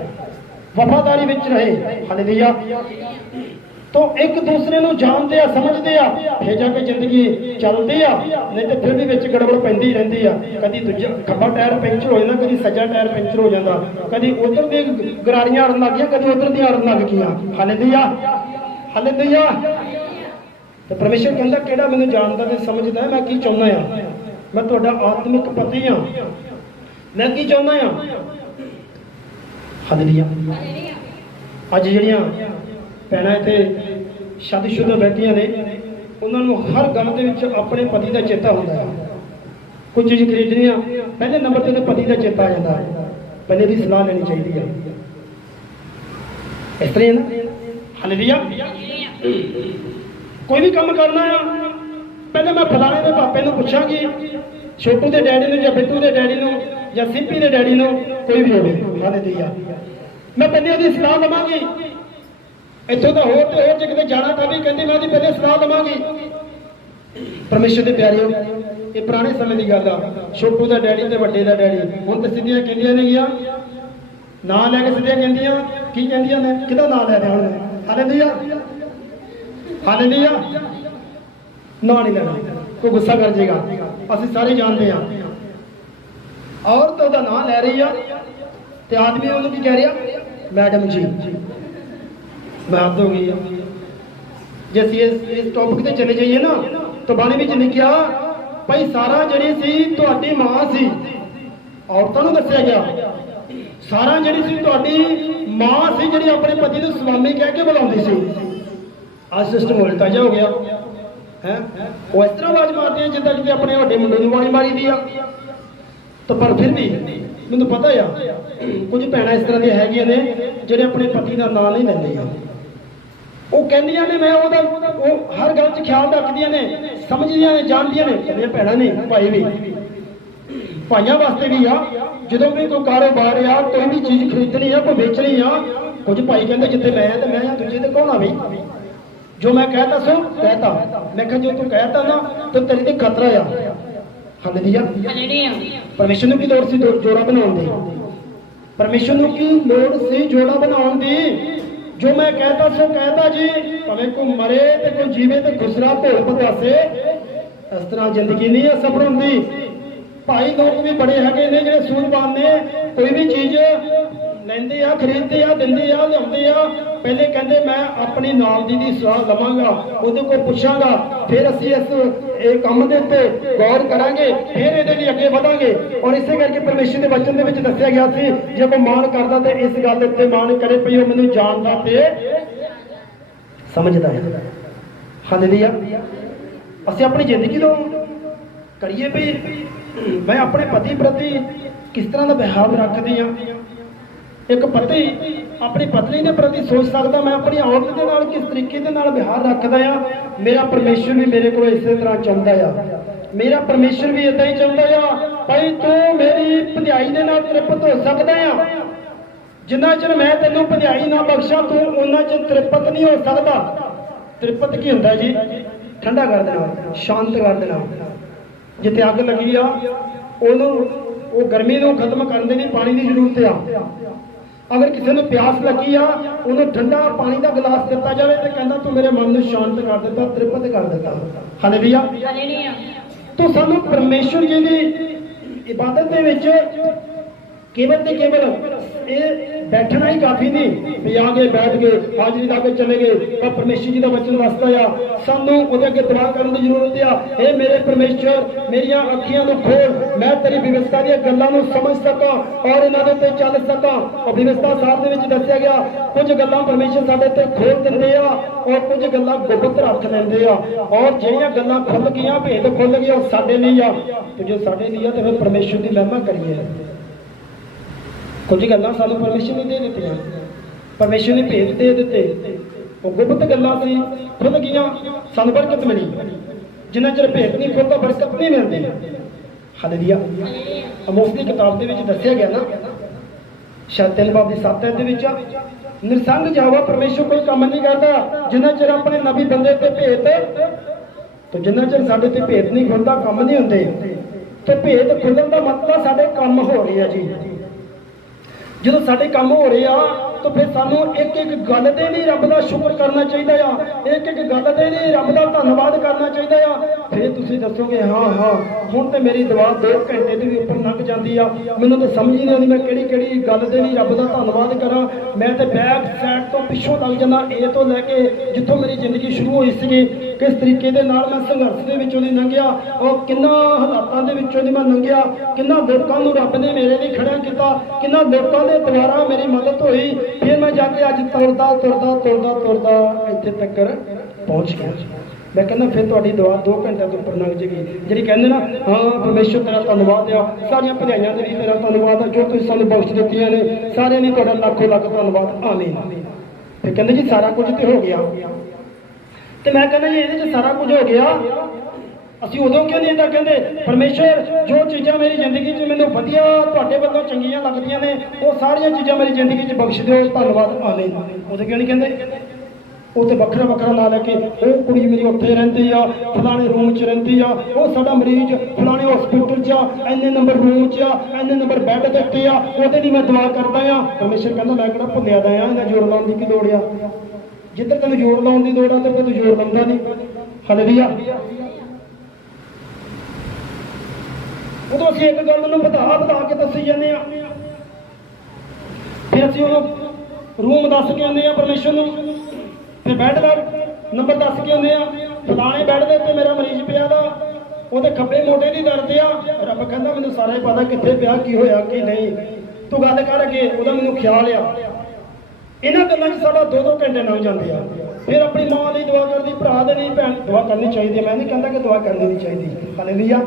ਵਫਾਦਾਰੀ ਵਿੱਚ ਰਹੇ। ਹਾਲੇਲੂਇਆ। तो एक दूसरे ਨੂੰ ਜਾਣਦੇ ਆ, ਸਮਝਦੇ ਆ, ਫਿਰ ਜਾ ਕੇ ਜ਼ਿੰਦਗੀ ਚੱਲਦੀ ਆ। ਨਹੀਂ ਤੇ ਫਿਰ ਵੀ ਵਿੱਚ ਗੜਬੜ ਪੈਂਦੀ ਰਹਿੰਦੀ ਆ। ਕਦੀ ਦੂਜਾ ਖੱਬਾ ਟਾਇਰ ਪੈਂਚਰ ਹੋ ਜਾਂਦਾ, ਕਦੀ ਸੱਜਾ ਟਾਇਰ ਪੈਂਚਰ ਹੋ ਜਾਂਦਾ, ਕਦੀ ਉਧਰ ਦੀ ਗਰਾਰੀਆਂ ਅੜਨ ਲੱਗ ਗਈਆਂ, ਕਦੀ ਉਧਰ ਦੀਆਂ ਅੜਨ ਲੱਗ ਗਈਆਂ। Hallelujah, hallelujah. ਤੇ ਪਰਮੇਸ਼ਰ ਕਹਿੰਦਾ ਕਿਹੜਾ ਮੈਨੂੰ ਜਾਣਦਾ ਤੇ ਸਮਝਦਾ ਹੈ ਮੈਂ ਕੀ ਚਾਹੁੰਦਾ ਆ। ਮੈਂ ਤੁਹਾਡਾ ਆਤਮਿਕ ਪਤੀ ਆ, ਮੈਂ ਕੀ ਚਾਹੁੰਦਾ ਆ। ਹਾਲੇਲੂਇਆ। ਅੱਜ ਜਿਹੜੀਆਂ ਭੈਣਾਂ ਇੱਥੇ ਸ਼ਾਦੀशुदा ਬੈਠੀਆਂ ਨੇ, ਉਹਨਾਂ ਨੂੰ ਹਰ ਗੱਲ ਦੇ ਵਿੱਚ ਆਪਣੇ ਪਤੀ ਦਾ ਚੇਤਾ ਹੁੰਦਾ ਹੈ। ਕੋਈ ਚੀਜ਼ ਖਰੀਦਣੀ ਆ, ਪਹਿਲੇ ਨੰਬਰ ਤੇ ਪਤੀ ਦਾ ਚੇਤਾ ਆ ਜਾਂਦਾ, ਪਹਿਲੇ ਦੀ ਸਲਾਹ ਲੈਣੀ ਚਾਹੀਦੀ ਆ। ਇਸ ਤਰ੍ਹਾਂ ਨਾ, ਹਾਲੇਲੂਇਆ। ਕੋਈ ਵੀ ਕੰਮ ਕਰਨਾ ਆ, ਪਹਿਲੇ ਮੈਂ ਫਲਾਣੇ ਦੇ ਪਾਪੇ ਨੂੰ ਪੁੱਛਾਂਗੀ, ਛੋਟੂ ਦੇ ਡੈਡੀ ਨੂੰ ਜਾਂ ਬਿੱਟੂ ਦੇ ਡੈਡੀ ਨੂੰ ਜਾਂ ਸਿੰਪੀ ਦੇ ਡੈਡੀ ਨੂੰ, ਕੋਈ ਵੀ ਹੋਵੇ। ਹਾਲੇਲੂਇਆ। ਮੈਂ ਪਹਿਲੇ ਉਹਦੀ ਸਲਾਹ ਲਵਾਂਗੀ। ਇੱਥੋਂ ਤਾਂ ਹੋਰ ਤੇ ਹੋਰ, ਜੇ ਕਿਤੇ ਜਾਣਾ ਤਾਂ ਵੀ ਕਹਿੰਦੀ ਮੈਂ ਉਹਦੀ ਪਹਿਲੇ ਸਲਾਹ ਲਵਾਂਗੀ। ਪਰਮੇਸ਼ਰ ਦੇ ਪਿਆਰਿਓ, ਇਹ ਪੁਰਾਣੇ ਸਮੇਂ ਦੀ ਗੱਲ ਆ। ਛੋਟੂ ਦਾ ਡੈਡੀ ਤੇ ਵੱਡੇ ਦਾ ਡੈਡੀ, ਹੁਣ ਤਾਂ ਸਿੱਧੀਆਂ ਕਹਿੰਦੀਆਂ ਨੇ ਗਿਆ ਨਾਂ ਲੈ ਕੇ ਸਿੱਧੀਆਂ ਕਹਿੰਦੀਆਂ। ਕੀ ਕਹਿੰਦੀਆਂ ਨੇ? ਕਿਹਦਾ ਨਾਂ ਲੈ ਰਿਹਾ ਹੁਣ? Hallelujah, hallelujah. ਨਾਂ ਨਹੀਂ ਲੈਣਾ, ਕੋਈ ਗੁੱਸਾ ਕਰ ਜਾਏਗਾ। ਅਸੀਂ ਸਾਰੇ ਜਾਣਦੇ ਹਾਂ, ਔਰਤ ਉਹਦਾ ਨਾਂ ਲੈ ਰਹੀ ਆ ਤੇ ਆਦਮੀ ਉਹਨੂੰ ਕੀ ਕਹਿ ਰਿਹਾ? ਮੈਡਮ ਜੀ। ਮੈਂ ਹੱਦ ਹੋ ਗਈ ਆ। ਜੇ ਅਸੀਂ ਇਸ ਟੌਪਿਕ ਤੇ ਚਲੇ ਜਾਈਏ ਨਾ, ਤਾਂ ਬਾਣੀ ਵਿੱਚ ਲਿਖਿਆ ਭਾਈ ਸਾਰਾ ਜਿਹੜੀ ਸੀ ਤੁਹਾਡੀ ਮਾਂ ਸੀ। ਔਰਤਾਂ ਨੂੰ ਦੱਸਿਆ ਗਿਆ ਸਾਰਾ ਜਿਹੜੀ ਸੀ ਤੁਹਾਡੀ ਮਾਂ ਸੀ, ਜਿਹੜੀ ਆਪਣੇ ਪਤੀ ਨੂੰ ਸਵਾਮੀ ਕਹਿ ਕੇ ਬੁਲਾਉਂਦੀ ਸੀ। ਅੱਜ ਸਿਸਟਮ ਉਲਟਾ ਜਿਹਾ ਹੋ ਗਿਆ ਹੈ। ਉਹ ਇਸ ਤਰ੍ਹਾਂ ਆਵਾਜ਼ ਮਾਰਦੇ ਆ ਜਿੱਦਾਂ ਕਿ ਆਪਣੇ ਵੱਡੇ ਮੁੰਡੇ ਨੂੰ ਆਵਾਜ਼ ਮਾਰੀ ਦੀ ਆ। ਤਾਂ ਪਰ ਫਿਰ ਵੀ ਮੈਨੂੰ ਪਤਾ ਆ ਕੁਝ ਭੈਣਾਂ ਇਸ ਤਰ੍ਹਾਂ ਦੀਆਂ ਹੈਗੀਆਂ ਨੇ ਜਿਹੜੇ ਆਪਣੇ ਪਤੀ ਦਾ ਨਾਂ ਨਹੀਂ ਲੈਂਦੀਆਂ। ਉਹ ਕਹਿੰਦੀਆਂ ਨੇ ਮੈਂ ਉਹਦਾ, ਉਹ ਹਰ ਗੱਲ 'ਚ ਖਿਆਲ ਰੱਖਦੀਆਂ ਨੇ, ਸਮਝਦੀਆਂ ਨੇ, ਜਾਣਦੀਆਂ ਨੇ। ਕਹਿੰਦੀਆਂ ਭੈਣਾਂ ਨੇ, ਭਾਈ ਵੀ, ਭਾਈਆਂ ਵਾਸਤੇ ਵੀ ਆ। ਜਦੋਂ ਵੀ ਕੋਈ ਕਾਰੋਬਾਰ ਆ, ਕੋਈ ਵੀ ਚੀਜ਼ ਖਰੀਦਣੀ ਆ, ਕੋਈ ਵੇਚਣੀ ਆ, ਕੁਝ ਭਾਈ ਕਹਿੰਦੇ ਜਿੱਥੇ ਮੈਂ ਆ ਤੇ ਮੈਂ ਆ, ਦੂਜੇ ਤੇ ਕੌਣ ਆ ਬਈ? ਜੋ ਮੈਂ ਕਹਿਤਾ ਸੋ ਕਹਿਤਾ। ਮੈਂ ਕਿਹਾ ਜੋ ਤੂੰ ਕਹਿਤਾ ਨਾ ਤਾਂ ਤੇਰੇ ਤੇ ਖਤਰਾ ਆ। ਹਾਲੇਲੂਇਆ। ਪਰਮੇਸ਼ਰ ਨੂੰ ਕੀ ਲੋੜ ਸੀ ਜੋੜਾ ਬਣਾਉਣ ਦੀ? ਪਰਮੇਸ਼ਰ ਨੂੰ ਕੀ ਲੋੜ ਸੀ ਜੋੜਾ ਬਣਾਉਣ ਦੀ? ਜੋ ਮੈਂ ਕਹਿਤਾ ਸੋ ਕਹਿਤਾ ਜੀ। ਭਾਵੇਂ ਕੋਈ ਮਰੇ ਤੇ ਕੋਈ ਜੀਵੇ ਤੇ ਖੁਸਰਾ ਭੋਲ ਪਤਾਸੇ। ਇਸ ਤਰ੍ਹਾਂ ਜ਼ਿੰਦਗੀ ਨਹੀਂ ਹੈ ਸਫਰ ਹੁੰਦੀ। ਭਾਈ ਲੋਕ ਵੀ ਬੜੇ ਹੈਗੇ ਨੇ ਜਿਹੜੇ ਸੂਝਵਾਨ ਨੇ, ਕੋਈ ਵੀ ਚੀਜ਼ ਲੈਂਦੇ ਆ, ਖਰੀਦਦੇ ਆ, ਦਿੰਦੇ ਆ, ਲਿਆਉਂਦੇ ਆ। ਪਹਿਲੇ ਕਹਿੰਦੇ ਮੈਂ ਆਪਣੀ ਨਾਲ ਦੀ ਸਲਾਹ ਲਵਾਂਗਾ, ਉਹਦੇ ਕੋਲ ਪੁੱਛਾਂਗਾ, ਫਿਰ ਅਸੀਂ ਇਹ ਕੰਮ ਦੇ ਉੱਤੇ ਗੌਰ ਕਰਾਂਗੇ, ਫਿਰ ਇਹਦੇ ਲਈ ਅੱਗੇ ਵਧਾਂਗੇ। ਔਰ ਇਸੇ ਕਰਕੇ ਪਰਮੇਸ਼ਰ ਦੇ ਵਚਨ ਦੇ ਵਿੱਚ ਦੱਸਿਆ ਗਿਆ ਸੀ ਜੇ ਕੋਈ ਮਾਣ ਕਰਦਾ ਤੇ ਇਸ ਗੱਲ ਦੇ ਉੱਤੇ ਮਾਣ ਕਰੇ ਪਈ ਉਹ ਮੈਨੂੰ ਜਾਣਦਾ ਤੇ ਸਮਝਦਾ ਹੈ। ਹਾਲੇਲੂਇਆ। ਅਸੀਂ ਆਪਣੀ ਜ਼ਿੰਦਗੀ ਤੋਂ ਕਰੀਏ ਵੀ ਮੈਂ ਆਪਣੇ ਪਤੀ ਪ੍ਰਤੀ ਕਿਸ ਤਰ੍ਹਾਂ ਦਾ ਵਿਹਾਰ ਰੱਖਦੀ ਹਾਂ। ਇੱਕ ਪਤੀ ਆਪਣੀ ਪਤਨੀ ਦੇ ਪ੍ਰਤੀ ਸੋਚ ਸਕਦਾ ਮੈਂ ਆਪਣੀ ਔਰਤ ਦੇ ਨਾਲ ਕਿਸ ਤਰੀਕੇ ਦੇ ਨਾਲ ਵਿਹਾਰ ਰੱਖਦਾ ਆ। ਮੇਰਾ ਪਰਮੇਸ਼ਰ ਵੀ ਮੇਰੇ ਕੋਲ ਇਸੇ ਤਰ੍ਹਾਂ ਚਾਹੁੰਦਾ ਆ। ਮੇਰਾ ਪਰਮੇਸ਼ਰ ਵੀ ਇਦਾਂ ਹੀ ਚਾਹੁੰਦਾ ਆ ਭਾਈ ਤੂੰ ਮੇਰੀ ਭਲਾਈ ਦੇ ਨਾਲ ਤ੍ਰਿਪਤ ਹੋ ਸਕਦਾ ਆ। ਜਿੰਨਾ ਚਿਰ ਮੈਂ ਤੈਨੂੰ ਭਲਾਈ ਨਾ ਬਖਸ਼ਾਂ ਤੂੰ ਉਹਨਾਂ ਚਿਰ ਤ੍ਰਿਪਤ ਨਹੀਂ ਹੋ ਸਕਦਾ। ਤ੍ਰਿਪਤ ਕੀ ਹੁੰਦਾ ਜੀ? ਠੰਡਾ ਕਰ ਦੇਣਾ, ਸ਼ਾਂਤ ਕਰ ਦੇਣਾ। ਜਿੱਥੇ ਅੱਗ ਲੱਗੀ ਆ ਉਹਨੂੰ, ਉਹ ਗਰਮੀ ਨੂੰ ਖਤਮ ਕਰਨ ਦੇ ਲਈ ਪਾਣੀ ਦੀ ਜ਼ਰੂਰਤ ਆ। ਅਗਰ ਕਿਸੇ ਨੂੰ ਪਿਆਸ ਲੱਗੀ ਆ ਉਹਨੂੰ ਠੰਡਾ ਪਾਣੀ ਦਾ ਗਲਾਸ ਦਿੱਤਾ ਜਾਵੇ ਤੇ ਕਹਿੰਦਾ ਤੂੰ ਮੇਰੇ ਮਨ ਨੂੰ ਸ਼ਾਂਤ ਕਰ ਦਿੱਤਾ, ਤ੍ਰਿਪਤ ਕਰ ਦਿੱਤਾ। ਹਾਲੇਲੂਇਆ। ਤੋ ਸਾਨੂੰ ਪਰਮੇਸ਼ਰ ਜੀ ਦੀ ਇਬਾਦਤ ਦੇ ਵਿੱਚ ਕੇਵਲ ਤੇ ਕੇਵਲ ਇਹ ਬੈਠਣਾ ਹੀ ਕਾਫੀ ਨਹੀਂ ਵੀ ਆ ਕੇ ਬੈਠ ਗਏ, ਹਾਜ਼ਰੀ ਲਾ ਕੇ ਚਲੇ ਗਏ। ਪਰ ਪਰਮੇਸ਼ਰ ਜੀ ਦਾ ਵਚਨ ਵਸਦਾ ਆ, ਸਾਨੂੰ ਉਹਦੇ ਅੱਗੇ ਦੁਆ ਕਰਨ ਦੀ ਜ਼ਰੂਰਤ ਆ। ਇਹ ਮੇਰੇ ਪਰਮੇਸ਼ਰ ਮੇਰੀਆਂ ਅੱਖੀਆਂ ਨੂੰ ਖੋਲ, ਮੈਂ ਤੇਰੀ ਵਿਵਸਥਾ ਦੀਆਂ ਗੱਲਾਂ ਨੂੰ ਸਮਝ ਸਕਾਂ ਔਰ ਇਹਨਾਂ ਦੇ ਉੱਤੇ ਚੱਲ ਸਕਾਂ। ਔਰ ਵਿਵਸਥਾ ਸਾਹਿਬ ਦੇ ਵਿੱਚ ਦੱਸਿਆ ਗਿਆ ਕੁਝ ਗੱਲਾਂ ਪਰਮੇਸ਼ਰ ਸਾਡੇ ਤੇ ਖੋਲ ਦਿੰਦੇ ਆ ਔਰ ਕੁਝ ਗੱਲਾਂ ਗੁਪਤ ਰੱਖ ਲੈਂਦੇ ਆ। ਔਰ ਜਿਹੜੀਆਂ ਗੱਲਾਂ ਖੁੱਲ ਗਈਆਂ, ਭੇਦ ਖੁੱਲ ਗਏ, ਉਹ ਸਾਡੇ ਲਈ ਆ। ਤੇ ਜੇ ਸਾਡੇ ਲਈ ਆ ਤੇ ਫਿਰ ਪਰਮੇਸ਼ਰ ਦੀ ਮਹਿਮਾ ਕਰੀਏ। ਕੁਝ ਗੱਲਾਂ ਸਾਨੂੰ ਪਰਮੇਸ਼ਰ ਨੇ ਦੇ ਦਿੱਤੀਆਂ, ਪਰਮੇਸ਼ਰ ਨੇ ਭੇਦ ਦੇ ਦਿੱਤੇ। ਉਹ ਗੁਪਤ ਗੱਲਾਂ ਸੀ ਖੁੱਲ ਗਈਆਂ, ਸਾਨੂੰ ਬਰਕਤ ਮਿਲੀ। ਜਿੰਨਾ ਚਿਰ ਭੇਤ ਨਹੀਂ ਖੁੱਲਦਾ ਬਰਕਤ ਨਹੀਂ ਮਿਲਦੀ। ਹਾਲੇਲੂਇਆ। ਆਮੋਸ ਦੀ ਕਿਤਾਬ ਦੇ ਵਿੱਚ ਦੱਸਿਆ ਗਿਆ ਨਾ, ਸ਼ਾਇਦ 3 ਬਾਬ ਦੀ 7 ਦੇ ਵਿੱਚ, ਨਿਰਸੰਗ ਜਾਵਾ ਪਰਮੇਸ਼ਰ ਕੋਈ ਕੰਮ ਨਹੀਂ ਕਰਦਾ ਜਿੰਨਾ ਚਿਰ ਆਪਣੇ ਨਬੀ ਬੰਦੇ ਤੇ ਭੇਤ, ਤੇ ਜਿੰਨਾ ਚਿਰ ਸਾਡੇ ਤੇ ਭੇਤ ਨਹੀਂ ਖੁੱਲਦਾ ਕੰਮ ਨਹੀਂ ਹੁੰਦੇ। ਤੇ ਭੇਤ ਖੁੱਲਣ ਦਾ ਮਤਲਬ ਸਾਡੇ ਕੰਮ ਹੋ ਰਹੇ ਆ ਜੀ। ਜਦੋਂ ਸਾਡੇ ਕੰਮ ਹੋ ਰਹੇ ਆ ਤਾਂ ਫਿਰ ਸਾਨੂੰ ਇੱਕ ਇੱਕ ਗੱਲ ਦੇ ਲਈ ਰੱਬ ਦਾ ਸ਼ੁਕਰ ਕਰਨਾ ਚਾਹੀਦਾ ਆ, ਇੱਕ ਇੱਕ ਗੱਲ ਦੇ ਲਈ ਰੱਬ ਦਾ ਧੰਨਵਾਦ ਕਰਨਾ ਚਾਹੀਦਾ ਆ। ਫਿਰ ਤੁਸੀਂ ਦੱਸੋਗੇ ਹਾਂ ਹੁਣ ਤੇ ਮੇਰੀ ਦੁਆ 2 ਘੰਟੇ ਦੇ ਵੀ ਉੱਪਰ ਲੰਘ ਜਾਂਦੀ ਆ, ਮੈਨੂੰ ਤਾਂ ਸਮਝ ਹੀ ਨਹੀਂ ਆਉਂਦੀ ਮੈਂ ਕਿਹੜੀ ਕਿਹੜੀ ਗੱਲ ਦੇ ਲਈ ਰੱਬ ਦਾ ਧੰਨਵਾਦ ਕਰਾਂ। ਮੈਂ ਤੇ ਬੈਕ ਸਾਈਡ ਤੋਂ ਪਿੱਛੋਂ ਲੱਗ ਜਾਂਦਾ, ਇਹ ਤੋਂ ਲੈ ਕੇ ਜਿੱਥੋਂ ਮੇਰੀ ਜ਼ਿੰਦਗੀ ਸ਼ੁਰੂ ਹੋਈ ਸੀਗੀ, ਕਿਸ ਤਰੀਕੇ ਦੇ ਨਾਲ ਮੈਂ ਸੰਘਰਸ਼ ਦੇ ਵਿੱਚੋਂ ਦੀ ਲੰਘਿਆ, ਔਰ ਕਿੰਨਾ ਹਾਲਾਤਾਂ ਦੇ ਵਿੱਚੋਂ ਦੀ ਮੈਂ ਲੰਘਿਆ, ਕਿੰਨਾ ਲੋਕਾਂ ਨੂੰ ਰੱਬ ਨੇ ਮੇਰੇ ਲਈ ਖੜਾ ਕੀਤਾ, ਕਿੰਨਾ ਲੋਕਾਂ ਦੇ ਦੁਆਰਾ ਮੇਰੀ ਮਦਦ ਹੋਈ। ਫਿਰ ਮੈਂ ਜਾ ਕੇ ਅੱਜ ਤੁਰਦਾ ਇੱਥੇ ਤੱਕ ਪਹੁੰਚ ਗਿਆ। ਮੈਂ ਕਹਿੰਦਾ ਫਿਰ ਤੁਹਾਡੀ ਦੁਆ 2 ਘੰਟਿਆਂ ਤੋਂ ਉੱਪਰ ਲੰਘ ਜੇਗੀ। ਜਿਹੜੀ ਕਹਿੰਦੇ ਨਾ ਹਾਂ ਪਰਮੇਸ਼ਰ ਤੇਰਾ ਧੰਨਵਾਦ ਆ, ਸਾਰੀਆਂ ਭਲਾਈਆਂ ਦੇ ਵੀ ਤੇਰਾ ਧੰਨਵਾਦ ਆ, ਜੋ ਤੁਸੀਂ ਸਾਨੂੰ ਬਖਸ਼ ਦਿੱਤੀਆਂ ਨੇ ਸਾਰਿਆਂ ਨੇ ਤੁਹਾਡਾ ਲੱਖੋ ਲੱਖ ਧੰਨਵਾਦ, ਆਮੀਨ। ਫਿਰ ਕਹਿੰਦੇ ਜੀ ਸਾਰਾ ਕੁਝ ਤੇ ਹੋ ਗਿਆ। ਤੇ ਮੈਂ ਕਹਿੰਦਾ ਜੀ ਇਹਦੇ 'ਚ ਸਾਰਾ ਕੁਝ ਹੋ ਗਿਆ, ਅਸੀਂ ਉਦੋਂ ਕਿਉਂ ਨਹੀਂ ਤਾਂ ਕਹਿੰਦੇ ਪਰਮੇਸ਼ਰ ਜੋ ਚੀਜ਼ਾਂ ਮੇਰੀ ਜ਼ਿੰਦਗੀ 'ਚ ਮੈਨੂੰ ਵਧੀਆ ਤੁਹਾਡੇ ਵੱਲੋਂ ਚੰਗੀਆਂ ਲੱਗਦੀਆਂ ਨੇ ਉਹ ਸਾਰੀਆਂ ਚੀਜ਼ਾਂ ਮੇਰੀ ਜ਼ਿੰਦਗੀ 'ਚ ਬਖਸ਼ ਦਿਓ, ਧੰਨਵਾਦ, ਆਮੀਨ। ਉਦੋਂ ਕਿਉਂ ਨਹੀਂ ਕਹਿੰਦੇ? ਉਹ ਤੇ ਵੱਖਰਾ ਨਾਂ ਲੈ ਕੇ ਉਹ ਕੁੜੀ ਮੇਰੀ ਉੱਥੇ ਰਹਿੰਦੀ ਆ, ਫਲਾਣੇ ਰੂਮ 'ਚ ਰਹਿੰਦੀ ਆ, ਉਹ ਸਾਡਾ ਮਰੀਜ਼ ਫਲਾਣੇ ਹਸਪੀਟਲ 'ਚ ਆ, ਇੰਨੇ ਨੰਬਰ ਰੂਮ 'ਚ ਆ, ਇੰਨੇ ਨੰਬਰ ਬੈੱਡ ਦੇ ਉੱਤੇ ਆ, ਉਹਦੇ ਲਈ ਮੈਂ ਦੁਆ ਕਰਦਾ ਆ। ਪਰਮੇਸ਼ਰ ਕਹਿੰਦਾ ਮੈਂ ਕਿਹੜਾ ਭੁੱਲਿਆ ਦਾ ਆ, ਇਹਦਾ ਜ਼ੋਰ ਲਾਉਣ ਦੀ ਕੀ ਲੋੜ ਆ? ਜਿੱਧਰ ਤੈਨੂੰ ਜ਼ੋਰ ਲਾਉਣ ਦੀ ਲੋੜ ਆ ਤੇ ਤੂੰ ਜ਼ੋਰ ਲਾਉਂਦਾ ਨਹੀਂ। ਹਾਲੇਲੂਇਆ। ਉਦੋਂ ਅਸੀਂ ਇੱਕ ਗੱਲ ਨੂੰ ਵਧਾ ਕੇ ਦੱਸੀ ਜਾਂਦੇ ਆ, ਫਿਰ ਅਸੀਂ ਉਹਨੂੰ ਰੂਮ ਦੱਸ ਕੇ ਆਉਂਦੇ ਆ ਪਰਮੇਸ਼ਰ ਨੂੰ, ਫਿਰ ਬੈੱਡ ਦਾ ਨੰਬਰ ਦੱਸ ਕੇ ਆਉਂਦੇ ਆ, ਫਲਾਣੇ ਬੈੱਡ ਦੇ ਉੱਤੇ ਮੇਰਾ ਮਰੀਜ਼ ਪਿਆ ਦਾ, ਉਹਦੇ ਖੱਬੇ ਮੋਢੇ ਦੀ ਦਰਦ ਆ। ਰੱਬ ਕਹਿੰਦਾ ਮੈਨੂੰ ਸਾਰਾ ਹੀ ਪਤਾ ਕਿੱਥੇ ਪਿਆ, ਕੀ ਹੋਇਆ ਕੀ ਨਹੀਂ, ਤੂੰ ਗੱਲ ਕਰ ਅੱਗੇ, ਉਹਦਾ ਮੈਨੂੰ ਖਿਆਲ ਆ। ਇਹਨਾਂ ਗੱਲਾਂ 'ਚ ਸਾਡਾ 2-2 ਘੰਟੇ ਲੰਘ ਜਾਂਦੇ ਆ। ਫਿਰ ਆਪਣੀ ਮਾਂ ਲਈ ਦੁਆ ਕਰਦੀ, ਭਰਾ ਦੇ ਲਈ ਭੈਣ ਦੁਆ ਕਰਨੀ ਚਾਹੀਦੀ ਹੈ। ਮੈਂ ਨਹੀਂ ਕਹਿੰਦਾ ਕਿ ਦੁਆ ਕਰਨੀ ਨਹੀਂ ਚਾਹੀਦੀ, ਹਾਲੇਲੂਇਆ।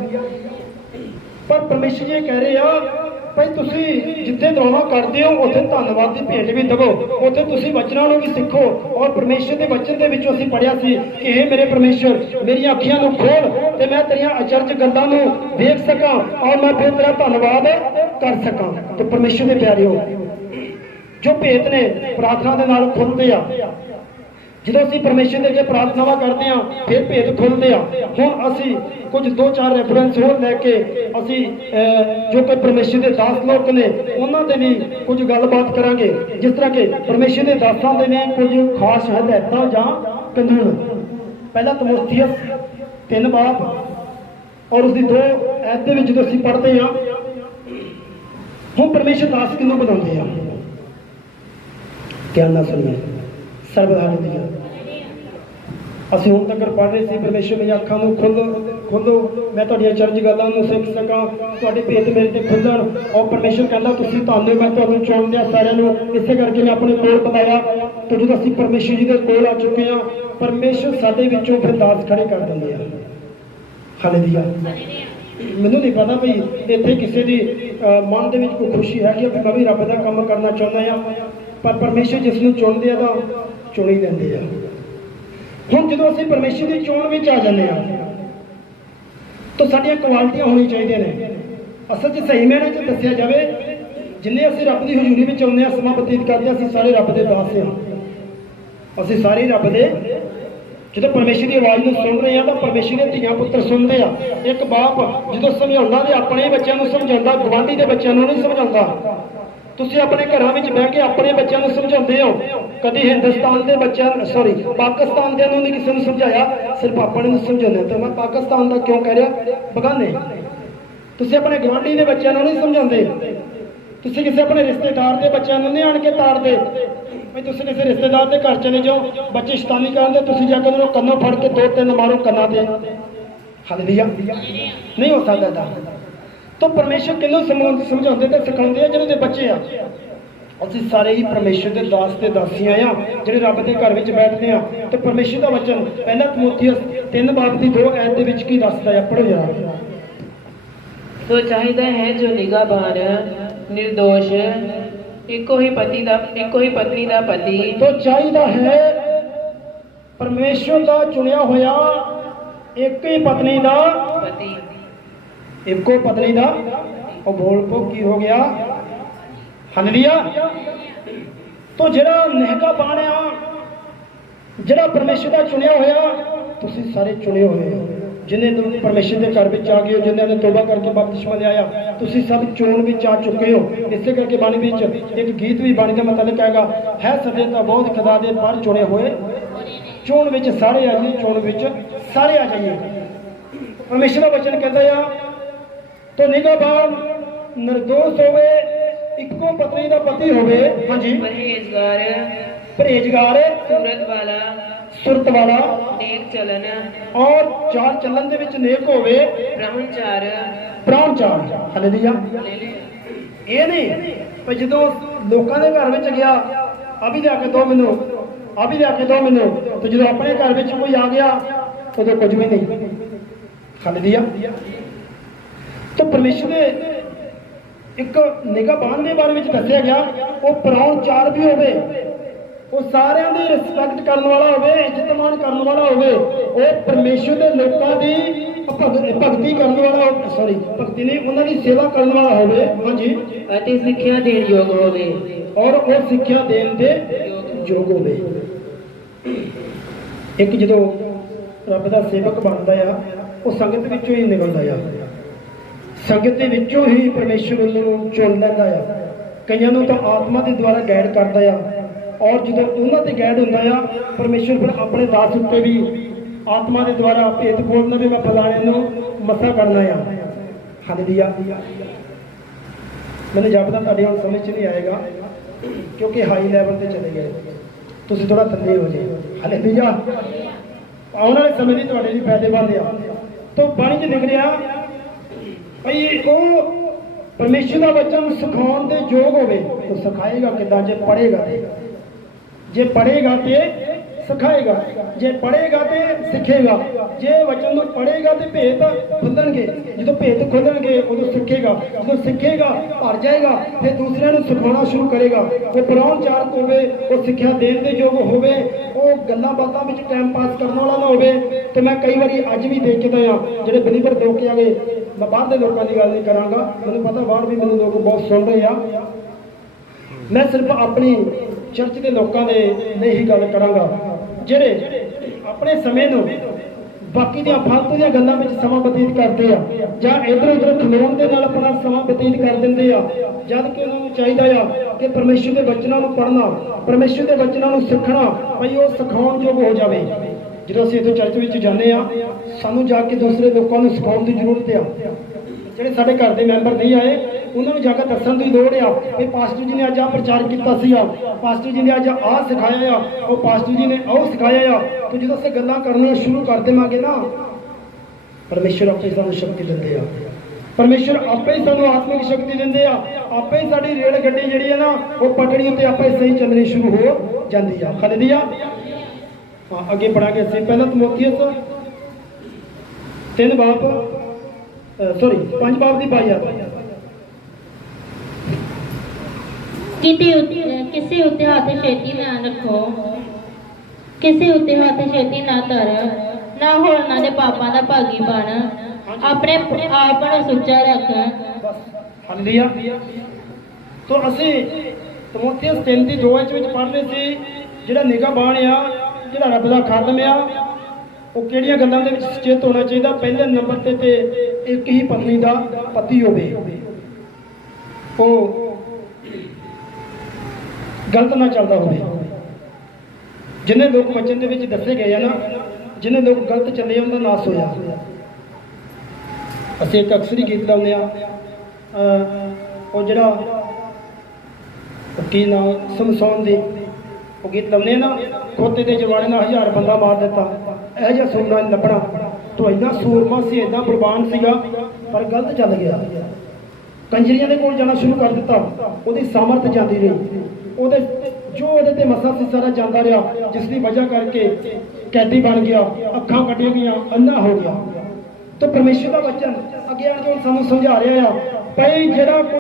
ਪਰ ਪਰਮੇਸ਼ਰ ਜੀ ਕਹਿ ਰਹੇ ਆ ਭਾਈ ਤੁਸੀਂ ਜਿੱਥੇ ਦੁਆਵਾਂ ਕਰਦੇ ਹੋ ਉੱਥੇ ਧੰਨਵਾਦ ਦੀ ਭੇਟ ਵੀ ਦੇਵੋ, ਉੱਥੇ ਤੁਸੀਂ ਵਚਨਾਂ ਨੂੰ ਵੀ ਸਿੱਖੋ। ਔਰ ਪਰਮੇਸ਼ਰ ਦੇ ਵਚਨ ਦੇ ਵਿੱਚੋਂ ਅਸੀਂ ਪੜ੍ਹਿਆ ਸੀ ਕਿ ਇਹ ਮੇਰੇ ਪਰਮੇਸ਼ਰ ਮੇਰੀਆਂ ਅੱਖੀਆਂ ਨੂੰ ਖੋਲ ਤੇ ਮੈਂ ਤੇਰੀਆਂ ਅਚਰਜ ਗੱਲਾਂ ਨੂੰ ਵੇਖ ਸਕਾਂ ਔਰ ਮੈਂ ਫਿਰ ਤੇਰਾ ਧੰਨਵਾਦ ਕਰ ਸਕਾਂ। ਤੇ ਪਰਮੇਸ਼ਰ ਦੇ ਪਿਆਰਿਓ, ਜੋ ਭੇਤ ਨੇ ਪ੍ਰਾਰਥਨਾ ਦੇ ਨਾਲ ਖੁੱਲ੍ਹਦੇ ਆ। ਜਦੋਂ ਅਸੀਂ ਪਰਮੇਸ਼ਰ ਦੇ ਅੱਗੇ ਪ੍ਰਾਰਥਨਾਵਾਂ ਕਰਦੇ ਹਾਂ ਫਿਰ ਭੇਤ ਖੁੱਲ੍ਹਦੇ ਆ। ਹੁਣ ਅਸੀਂ ਕੁਝ 2-4 ਰੈਫਰੈਂਸ ਹੋਰ ਲੈ ਕੇ ਅਸੀਂ ਜੋ ਕਿ ਪਰਮੇਸ਼ਰ ਦੇ ਦਾਸ ਲੋਕ ਨੇ ਉਹਨਾਂ ਦੇ ਲਈ ਕੁਝ ਗੱਲਬਾਤ ਕਰਾਂਗੇ। ਜਿਸ ਤਰ੍ਹਾਂ ਕਿ ਪਰਮੇਸ਼ਰ ਦੇ ਦਾਸਾਂ ਦੇ ਨੇ ਕੁਝ ਖਾਸ ਹਦਾਇਤਾਂ ਜਾਂ ਕਾਨੂੰਨ। ਪਹਿਲਾ ਤਮੋਥੀਅਸ 3 ਬਾਬ ਔਰ ਉਸਦੀ 2 ਐਤ ਦੇ ਵਿੱਚ ਜਦੋਂ ਅਸੀਂ ਪੜ੍ਹਦੇ ਹਾਂ, ਹੁਣ ਪਰਮੇਸ਼ਰ ਦਾਸ ਕਿਹਨੂੰ ਬਣਾਉਂਦੇ ਆ? ਧਿਆਨ ਨਾਲ ਸੁਣੀਏ। ਸਰਬਦਾਰੀ ਦੀਆਂ ਅਸੀਂ ਹੁਣ ਤੱਕ ਪੜ੍ਹ ਰਹੇ ਸੀ ਪਰਮੇਸ਼ਰ ਮੇਰੀਆਂ ਅੱਖਾਂ ਨੂੰ ਖੋਲੋ, ਮੈਂ ਤੁਹਾਡੀਆਂ ਚਰਜ ਗੱਲਾਂ ਨੂੰ ਸਿੱਖ ਸਕਾਂ, ਤੁਹਾਡੇ ਭੇਤ ਮੇਰੇ ਤੇ ਖੁੱਲਣ। ਔਰ ਪਰਮੇਸ਼ਰ ਕਹਿੰਦਾ ਤੁਸੀਂ ਧੰਨ, ਮੈਂ ਤੁਹਾਨੂੰ ਚੁਣ ਲਿਆ ਸਾਰਿਆਂ ਨੂੰ, ਇਸੇ ਕਰਕੇ ਮੈਂ ਆਪਣੇ ਕੋਲ ਬੁਲਾਇਆ। ਤੇ ਜਦੋਂ ਅਸੀਂ ਪਰਮੇਸ਼ਰ ਜੀ ਦੇ ਕੋਲ ਆ ਚੁੱਕੇ ਹਾਂ, ਪਰਮੇਸ਼ਰ ਸਾਡੇ ਵਿੱਚੋਂ ਫਿਰ ਦਾਸ ਖੜੇ ਕਰ ਦਿੰਦੇ ਆ। ਹਾਲੇਲੂਇਆ। ਮੈਨੂੰ ਨਹੀਂ ਪਤਾ ਵੀ ਇੱਥੇ ਕਿਸੇ ਦੀ ਮਨ ਦੇ ਵਿੱਚ ਕੋਈ ਖੁਸ਼ੀ ਹੈ ਕਿ ਮੈਂ ਵੀ ਰੱਬ ਦਾ ਕੰਮ ਕਰਨਾ ਚਾਹੁੰਦਾ ਆ, ਪਰ ਪਰਮੇਸ਼ਰ ਜਿਸ ਨੂੰ ਚੁਣਦੇ ਆ ਤਾਂ ਚੁਣ ਹੀ ਲੈਂਦੇ ਆ। ਹੁਣ ਜਦੋਂ ਅਸੀਂ ਪਰਮੇਸ਼ਰ ਦੀ ਚੋਣ ਵਿੱਚ ਆ ਜਾਂਦੇ ਆ ਤਾਂ ਸਾਡੀਆਂ ਕੁਆਲਿਟੀਆਂ ਹੋਣੀਆਂ ਚਾਹੀਦੀਆਂ ਨੇ। ਅਸਲ 'ਚ ਸਹੀ ਮਾਇਨੇ 'ਚ ਦੱਸਿਆ ਜਾਵੇ, ਜਿੰਨੇ ਅਸੀਂ ਰੱਬ ਦੀ ਹਜ਼ੂਰੀ ਵਿੱਚ ਆਉਂਦੇ ਹਾਂ, ਸਮਾਂ ਬਤੀਤ ਕਰਦੇ ਹਾਂ, ਅਸੀਂ ਸਾਰੇ ਰੱਬ ਦੇ ਦਾਸ ਹਾਂ। ਅਸੀਂ ਸਾਰੇ ਰੱਬ ਦੇ, ਜਦੋਂ ਪਰਮੇਸ਼ਰ ਦੀ ਆਵਾਜ਼ ਨੂੰ ਸੁਣ ਰਹੇ ਆ ਤਾਂ ਪਰਮੇਸ਼ਰ ਦੇ ਧੀਆਂ ਪੁੱਤਰ ਸੁਣਦੇ ਆ। ਇੱਕ ਬਾਪ ਜਦੋਂ ਸਮਝਾਉਂਦਾ ਤੇ ਆਪਣੇ ਬੱਚਿਆਂ ਨੂੰ ਸਮਝਾਉਂਦਾ, ਗੁਆਂਢੀ ਦੇ ਬੱਚਿਆਂ ਨੂੰ ਨਹੀਂ ਸਮਝਾਉਂਦਾ। ਤੁਸੀਂ ਆਪਣੇ ਘਰਾਂ ਵਿੱਚ ਬਹਿ ਕੇ ਆਪਣੇ ਬੱਚਿਆਂ ਨੂੰ ਸਮਝਾਉਂਦੇ ਹੋ, ਕਦੀ ਹਿੰਦੁਸਤਾਨ ਦੇ ਬੱਚਿਆਂ ਪਾਕਿਸਤਾਨ ਦੇ ਨੂੰ ਨਹੀਂ ਕਿਸੇ ਨੂੰ ਸਮਝਾਇਆ, ਸਿਰਫ ਆਪਣੇ ਨੂੰ ਸਮਝਾਉਂਦੇ। ਤਾਂ ਮੈਂ ਪਾਕਿਸਤਾਨ ਦਾ ਕਿਉਂ ਕਹਿ ਰਿਹਾ? ਬਗਾਨੇ। ਤੁਸੀਂ ਆਪਣੇ ਗੁਆਂਢੀ ਦੇ ਬੱਚਿਆਂ ਨੂੰ ਨਹੀਂ ਸਮਝਾਉਂਦੇ, ਤੁਸੀਂ ਕਿਸੇ ਆਪਣੇ ਰਿਸ਼ਤੇਦਾਰ ਦੇ ਬੱਚਿਆਂ ਨੂੰ ਨਹੀਂ ਆਣ ਕੇ ਤਾਰਦੇ। ਵੀ ਤੁਸੀਂ ਕਿਸੇ ਰਿਸ਼ਤੇਦਾਰ ਦੇ ਘਰ ਚਲੇ ਜਾਓ, ਬੱਚੇ ਸ਼ੈਤਾਨੀ ਕਰਦੇ, ਤੁਸੀਂ ਜਾ ਕੇ ਉਹਨਾਂ ਨੂੰ ਕੰਨੋਂ ਫੜ ਕੇ 2-3 ਮਾਰੋ ਕੰਨਾਂ ਤੇ। ਹਾਲੇਲੂਇਆ। ਨਹੀਂ ਹੋ ਸਕਦਾ ਤਾਂ ਤਾਂ ਪਰਮੇਸ਼ਰ ਕਿਹਨੂੰ ਸਮਝਾਉਂਦੇ ਤੇ ਸਿਖਾਉਂਦੇ ਆ? ਜਿਹਨਾਂ ਦੇ ਬੱਚੇ ਆ। ਅਸੀਂ ਸਾਰੇ ਹੀ ਪਰਮੇਸ਼ਰ ਦੇ ਦਾਸ ਤੇ ਦਾਸੀਆਂ ਆ ਜਿਹੜੇ ਰੱਬ ਦੇ ਘਰ ਵਿੱਚ ਬੈਠਦੇ ਆ। ਤੇ ਪਰਮੇਸ਼ਰ ਦਾ ਵਚਨ ਪਹਿਲਾ ਤਮੋਥੀਅਸ 3 ਬਾਬ ਦੀ 2 ਐਤ ਦੇ ਵਿੱਚ ਕੀ ਦੱਸਦਾ ਆ? ਪੜ੍ਹੋ ਯਾਰ। ਸੋ ਚਾਹੀਦਾ ਹੈ ਜੋ ਨਿਗਾਹਬਾਨ ਨਿਰਦੋਸ਼ ਇੱਕੋ ਹੀ ਪਤਨੀ ਦਾ ਪਤੀ। तो चाहिए है ਪਰਮੇਸ਼ਰ ਦਾ ਚੁਣਿਆ ਹੋਇਆ ਇੱਕ ਹੀ ਪਤਨੀ ਦਾ, ਪਤੀ ਇੱਕੋ ਪਤਨੀ ਦਾ, ਉਹ ਬੋਲ ਪੋ ਕੀ ਹੋ ਗਿਆ? ਹਾਲੇਲੂਇਆ। ਤੋ ਜਿਹੜਾ ਨਿਹਗਾ ਬਾਣਿਆ, ਜਿਹੜਾ ਪਰਮੇਸ਼ਰ ਦਾ ਚੁਣਿਆ ਹੋਇਆ, ਤੁਸੀਂ ਸਾਰੇ ਚੁਣੇ ਹੋਏ ਹੋ। ਜਿਨ੍ਹਾਂ ਨੇ ਪਰਮੇਸ਼ਰ ਦੇ ਘਰ ਵਿੱਚ ਆ ਗਏ ਹੋ, ਜਿਨ੍ਹਾਂ ਨੇ ਤੋਬਾ ਕਰਕੇ ਬਪਤਿਸਮਾ ਲਿਆ, ਤੁਸੀਂ ਸਭ ਚੋਣ ਵਿੱਚ ਆ ਚੁੱਕੇ ਹੋ। ਇਸੇ ਕਰਕੇ ਬਾਣੀ ਵਿੱਚ ਇੱਕ ਗੀਤ ਵੀ ਬਾਣੀ ਦਾ ਮਤਲਬ ਹੈਗਾ, ਹੈ ਸਦੇ ਤਾਂ ਬਹੁਤ ਖੁਦਾ ਦੇ ਪਰ ਚੁਣੇ ਹੋਏ, ਚੋਣ ਵਿੱਚ ਸਾਰੇ ਆ ਜਾਈਏ, ਚੋਣ ਵਿੱਚ ਸਾਰੇ ਆ ਜਾਈਏ। ਪਰਮੇਸ਼ਰ ਦਾ ਵਚਨ ਕਹਿੰਦਾ ਆ, ਤੋ ਨਿਗਾਹਬਾਨ ਨਿਰਦੋਸ਼ ਹੋਵੇ, ਇੱਕੋ ਪਤਨੀ ਦਾ ਪਤੀ ਹੋਵੇ, ਹਾਂਜੀ, ਪਰਹੇਜ਼ਗਾਰ, ਪਰਹੇਜ਼ਗਾਰ, ਸੂਰਤ ਵਾਲਾ, ਸੁਰਤ ਵਾਲਾ, ਨੇਕ ਚਲਨ, ਔਰ ਚਾਲ ਚੱਲਣ ਦੇ ਵਿੱਚ ਨੇਕ ਹੋਵੇ, ਬ੍ਰਹਮਚਾਰ। ਪ੍ਰਾਹੁਣਚਾਰ। ਹਾਲੇਲੂਇਆ। ਇਹ ਨਹੀਂ ਪਰ ਜਦੋਂ ਲੋਕਾਂ ਦੇ ਘਰ ਵਿੱਚ ਗਿਆ, ਆ ਵੀ ਲਿਆ ਕੇ ਦੋ ਮੈਨੂੰ, ਆ ਵੀ ਲਿਆ ਕੇ ਦੋ ਮੈਨੂੰ, ਤੇ ਜਦੋਂ ਆਪਣੇ ਘਰ ਵਿੱਚ ਕੋਈ ਆ ਗਿਆ ਉਦੋਂ ਕੁਝ ਵੀ ਨਹੀਂ। ਹਾਲੇਲੂਇਆ। ਤਾਂ ਪਰਮੇਸ਼ਰ ਦੇ ਇੱਕ ਨਿਗਾਹਬਾਨ ਦੇ ਬਾਰੇ ਵਿੱਚ ਦੱਸਿਆ ਗਿਆ, ਉਹ ਪ੍ਰਾਹੁਣਚਾਰ ਵੀ ਹੋਵੇ, ਉਹ ਸਾਰਿਆਂ ਦੀ ਰਿਸਪੈਕਟ ਕਰਨ ਵਾਲਾ ਹੋਵੇ, ਇੱਜ਼ਤ ਮਾਣ ਕਰਨ ਵਾਲਾ ਹੋਵੇ, ਉਹ ਪਰਮੇਸ਼ਰ ਦੇ ਲੋਕਾਂ ਦੀ ਭਗਤੀ ਕਰਨ ਵਾਲਾ, ਸੌਰੀ ਭਗਤੀ ਨਹੀਂ, ਉਹਨਾਂ ਦੀ ਸੇਵਾ ਕਰਨ ਵਾਲਾ ਹੋਵੇ, ਹਾਂਜੀ, ਅਤੇ ਸਿੱਖਿਆ ਦੇਣ ਯੋਗ ਹੋਵੇ, ਔਰ ਉਹ ਸਿੱਖਿਆ ਦੇਣ ਦੇ ਯੋਗ ਹੋਵੇ। ਇੱਕ ਜਦੋਂ ਰੱਬ ਦਾ ਸੇਵਕ ਬਣਦਾ ਆ, ਉਹ ਸੰਗਤ ਵਿੱਚੋਂ ਹੀ ਨਿਕਲਦਾ ਆ, ਸੰਗਤ ਦੇ ਵਿੱਚੋਂ ਹੀ ਪਰਮੇਸ਼ਰ ਨੂੰ ਚੁਣ ਲੈਂਦਾ ਆ। ਕਈਆਂ ਨੂੰ ਤਾਂ ਆਤਮਾ ਦੇ ਦੁਆਰਾ ਗਾਈਡ ਕਰਦਾ ਆ, ਔਰ ਜਦੋਂ ਉਹਨਾਂ ਤੇ ਗਾਈਡ ਹੁੰਦਾ ਆ, ਪਰਮੇਸ਼ਰ ਫਿਰ ਆਪਣੇ ਦਾਸ ਉੱਤੇ ਵੀ ਆਤਮਾ ਦੇ ਦੁਆਰਾ ਭੇਤ ਖੋਲ੍ਹਣਾ ਵੀ ਮੈਂ ਫਲਾਣੇ ਨੂੰ ਮੱਸਾ ਕਰਨਾ ਆ। ਹਾਲੇਲੂਇਆ। ਮੈਨੂੰ ਜਾਪਦਾ ਤੁਹਾਡੇ ਹੁਣ ਸਮਝ 'ਚ ਨਹੀਂ ਆਏਗਾ, ਕਿਉਂਕਿ ਹਾਈ ਲੈਵਲ ਤੇ ਚਲੇ ਗਏ, ਤੁਸੀਂ ਥੋੜਾ ਥੱਲੇ ਹੋ ਜਾਏ। ਹਾਲੇਲੂਇਆ। ਆਉਣ ਵਾਲੇ ਸਮੇਂ ਦੀ ਤੁਹਾਡੇ ਲਈ ਫਾਇਦੇਮੰਦ ਆ। ਤਾਂ ਬਾਣੀ 'ਚ ਲਿਖ ਰਿਹਾ ਭਈ ਉਹ ਪਰਮੇਸ਼ਰ ਦਾ ਵਚਨ ਸਿਖਾਉਣ ਦੇ ਯੋਗ ਹੋਵੇ, ਤਾਂ ਸਿਖਾਏਗਾ ਕਿੱਦਾਂ? ਜੇ ਪੜ੍ਹੇਗਾ ਤੇ, ਜੇ ਪੜ੍ਹੇਗਾ ਤੇ ਸਿਖਾਏਗਾ, ਜੇ ਪੜ੍ਹੇਗਾ ਤੇ ਸਿੱਖੇਗਾ। ਜੇ ਵਚਨ ਨੂੰ ਪੜ੍ਹੇਗਾ ਤੇ ਭੇਤ ਖੁੱਲਣਗੇ, ਜਦੋਂ ਭੇਤ ਖੁੱਲਣਗੇ ਉਦੋਂ ਸਿੱਖੇਗਾ, ਜਦੋਂ ਸਿੱਖੇਗਾ ਭਰ ਜਾਏਗਾ, ਫਿਰ ਦੂਸਰਿਆਂ ਨੂੰ ਸਿਖਾਉਣਾ ਸ਼ੁਰੂ ਕਰੇਗਾ। ਉਹ ਪ੍ਰਾਹੁਣਚਾਰ ਹੋਵੇ, ਉਹ ਸਿੱਖਿਆ ਦੇਣ ਦੇ ਯੋਗ ਹੋਵੇ, ਉਹ ਗੱਲਾਂ ਬਾਤਾਂ ਵਿੱਚ ਟਾਈਮ ਪਾਸ ਕਰਨ ਵਾਲਾ ਨਾ ਹੋਵੇ। ਤੇ ਮੈਂ ਕਈ ਵਾਰੀ ਅੱਜ ਵੀ ਦੇਖਦਾ ਆ, ਜਿਹੜੇ ਬਲੀਵਰ ਲੋਕ ਆ ਗਏ, ਮੈਂ ਬਾਹਰ ਦੇ ਲੋਕਾਂ ਦੀ ਗੱਲ ਨਹੀਂ ਕਰਾਂਗਾ, ਮੈਨੂੰ ਪਤਾ ਬਾਹਰ ਵੀ ਮੈਨੂੰ ਲੋਕ ਬਹੁਤ ਸੁਣ ਰਹੇ ਆ, ਮੈਂ ਸਿਰਫ ਆਪਣੀ ਚਰਚ ਦੇ ਲੋਕਾਂ ਦੇ ਲਈ ਹੀ ਗੱਲ ਕਰਾਂਗਾ, ਜਿਹੜੇ ਆਪਣੇ ਸਮੇਂ ਨੂੰ ਬਾਕੀ ਦੀਆਂ ਫਾਲਤੂ ਦੀਆਂ ਗੱਲਾਂ ਵਿੱਚ ਸਮਾਂ ਬਤੀਤ ਕਰਦੇ ਆ, ਜਾਂ ਇੱਧਰ ਉੱਧਰ ਖਲੋਣ ਦੇ ਨਾਲ ਆਪਣਾ ਸਮਾਂ ਬਤੀਤ ਕਰ ਦਿੰਦੇ ਆ, ਜਦ ਕਿ ਉਹਨਾਂ ਨੂੰ ਚਾਹੀਦਾ ਆ ਕਿ ਪਰਮੇਸ਼ਰ ਦੇ ਵਚਨਾਂ ਨੂੰ ਪੜ੍ਹਨਾ, ਪਰਮੇਸ਼ਰ ਦੇ ਵਚਨਾਂ ਨੂੰ ਸਿੱਖਣਾ, ਭਈ ਉਹ ਸਿਖਾਉਣ ਯੋਗ ਹੋ ਜਾਵੇ। ਜਦੋਂ ਅਸੀਂ ਇੱਥੋਂ ਚਰਚ ਵਿੱਚ ਜਾਂਦੇ ਆ, ਸਾਨੂੰ ਜਾ ਕੇ ਦੂਸਰੇ ਲੋਕਾਂ ਨੂੰ ਸਿਖਾਉਣ ਦੀ ਜ਼ਰੂਰਤ ਆ। ਜਿਹੜੇ ਸਾਡੇ ਘਰ ਦੇ ਮੈਂਬਰ ਨਹੀਂ ਆਏ, ਉਹਨਾਂ ਨੂੰ ਜਾ ਕੇ ਦੱਸਣ ਦੀ ਲੋੜ ਆ ਕਿ ਪਾਸਟਰ ਜੀ ਨੇ ਅੱਜ ਆਹ ਪ੍ਰਚਾਰ ਕੀਤਾ ਸੀ, ਪਾਸਟਰ ਜੀ ਨੇ ਅੱਜ ਆਹ ਸਿਖਾਇਆ ਆ, ਉਹ ਪਾਸਟਰ ਜੀ ਨੇ ਉਹ ਸਿਖਾਇਆ ਆ। ਤੇ ਜਦੋਂ ਅਸੀਂ ਗੱਲਾਂ ਕਰਨੀਆਂ ਸ਼ੁਰੂ ਕਰ ਦੇਵਾਂਗੇ ਨਾ, ਪਰਮੇਸ਼ਰ ਆਪੇ ਸਾਨੂੰ ਸ਼ਕਤੀ ਦਿੰਦੇ ਆ, ਪਰਮੇਸ਼ਰ ਆਪੇ ਹੀ ਸਾਨੂੰ ਆਤਮਿਕ ਸ਼ਕਤੀ ਦਿੰਦੇ ਆ, ਆਪੇ ਹੀ ਸਾਡੀ ਰੇਲ ਗੱਡੀ ਜਿਹੜੀ ਹੈ ਨਾ, ਉਹ ਪਟੜੀ ਉੱਤੇ ਆਪੇ ਸਹੀ ਚੱਲਣੀ ਸ਼ੁਰੂ ਹੋ ਜਾਂਦੀ ਆ। ਹਾਲੇਲੂਇਆ। ਅੱਗੇ ਪੜਾਂਗੇ ਅਸੀਂ ਪਹਿਲਾ ਤਿਮੋਥੀਅਸ 5 ਬਾਬ ਦੀ 22 ਆਇਤ। ਕਿਸੇ ਉੱਤੇ ਹੱਥ ਛੇਤੀ ਨਾ ਰੱਖੋ, ਕਿਸੇ ਉੱਤੇ ਹੱਥ ਛੇਤੀ ਨਾ ਧਰ, ਨਾ ਹੋਰਨਾਂ ਦੇ ਪਾਪਾਂ ਦਾ ਭਾਗੀ ਬਣ, ਆਪਣੇ ਆਪ ਨੂੰ ਸੁੱਚਾ ਰੱਖ। ਹਾਲੇਲੂਇਆ। ਤੋਂ ਅਸੀਂ ਤਿਮੋਥੀਅਸ 3:2 ਵਿੱਚ ਪੜ੍ਹ ਰਹੇ ਸੀ, ਜਿਹੜਾ ਨਿਗਾਹਬਾਨ ਆ, ਜਿਹੜਾ ਰੱਬ ਦਾ ਖਾਦਮ ਆ, ਉਹ ਕਿਹੜੀਆਂ ਗੱਲਾਂ ਦੇ ਵਿੱਚ ਸੁਚੇਤ ਹੋਣਾ ਚਾਹੀਦਾ? ਪਹਿਲੇ ਨੰਬਰ ਤੇ ਇੱਕ ਹੀ ਪਤਨੀ ਦਾ ਪਤੀ ਹੋਵੇ, ਉਹ ਗਲਤ ਨਾ ਚੱਲਦਾ ਹੋਵੇ। ਜਿੰਨੇ ਲੋਕ ਵਚਨ ਦੇ ਵਿੱਚ ਦੱਸੇ ਗਏ ਆ ਨਾ, ਜਿੰਨੇ ਲੋਕ ਗਲਤ ਚੱਲੇ, ਉਹਨਾਂ ਦਾ ਨਾਸ ਹੋਇਆ। ਅਸੀਂ ਇੱਕ ਅਕਸਰ ਹੀ ਗੀਤ ਲਾਉਂਦੇ ਆ, ਉਹ ਜਿਹੜਾ ਕੀ ਨਾਮ ਸਮਸੌਨ ਦੀ, ਉਹ ਗੀਤ ਲਾਉਂਦੇ ਆ ਨਾ, ਖੋਤੇ ਦੇ ਜਵਾੜੇ ਨਾਲ 1000 ਬੰਦਾ ਮਾਰ ਦਿੱਤਾ, ਇਹੋ ਜਿਹਾ ਸੂਰਮਾ ਨਹੀਂ ਲੱਭਣਾ। ਤੋ ਇੰਨਾ ਸੂਰਮਾ ਸੀ, ਇੰਨਾ ਕੁਰਬਾਨ ਸੀਗਾ, ਪਰ ਗਲਤ ਚੱਲ ਗਿਆ, ਕੰਜਰੀਆਂ ਦੇ ਕੋਲ ਜਾਣਾ ਸ਼ੁਰੂ ਕਰ ਦਿੱਤਾ, ਉਹਦੀ ਸਾਮਰਥ ਜਾਂਦੀ ਰਹੀ, ਉਹਦੇ ਜੋ ਉਹਦੇ ਤੇ ਮਸਾ ਸੀ ਸਾਰਾ ਜਾਂਦਾ ਰਿਹਾ, ਜਿਸ ਦੀ ਵਜ੍ਹਾ ਕਰਕੇ ਕੈਦੀ ਬਣ ਗਿਆ, ਅੱਖਾਂ ਕੱਢੀਆਂ ਗਈਆਂ, ਅੰਨਾ ਹੋ ਗਿਆ। ਤਾਂ ਪਰਮੇਸ਼ਰ ਦਾ ਵਚਨ ਅੱਗੇ ਆ ਕੇ ਸਾਨੂੰ ਸਮਝਾ ਰਿਹਾ ਆ, ਭਈ ਜਿਹੜਾ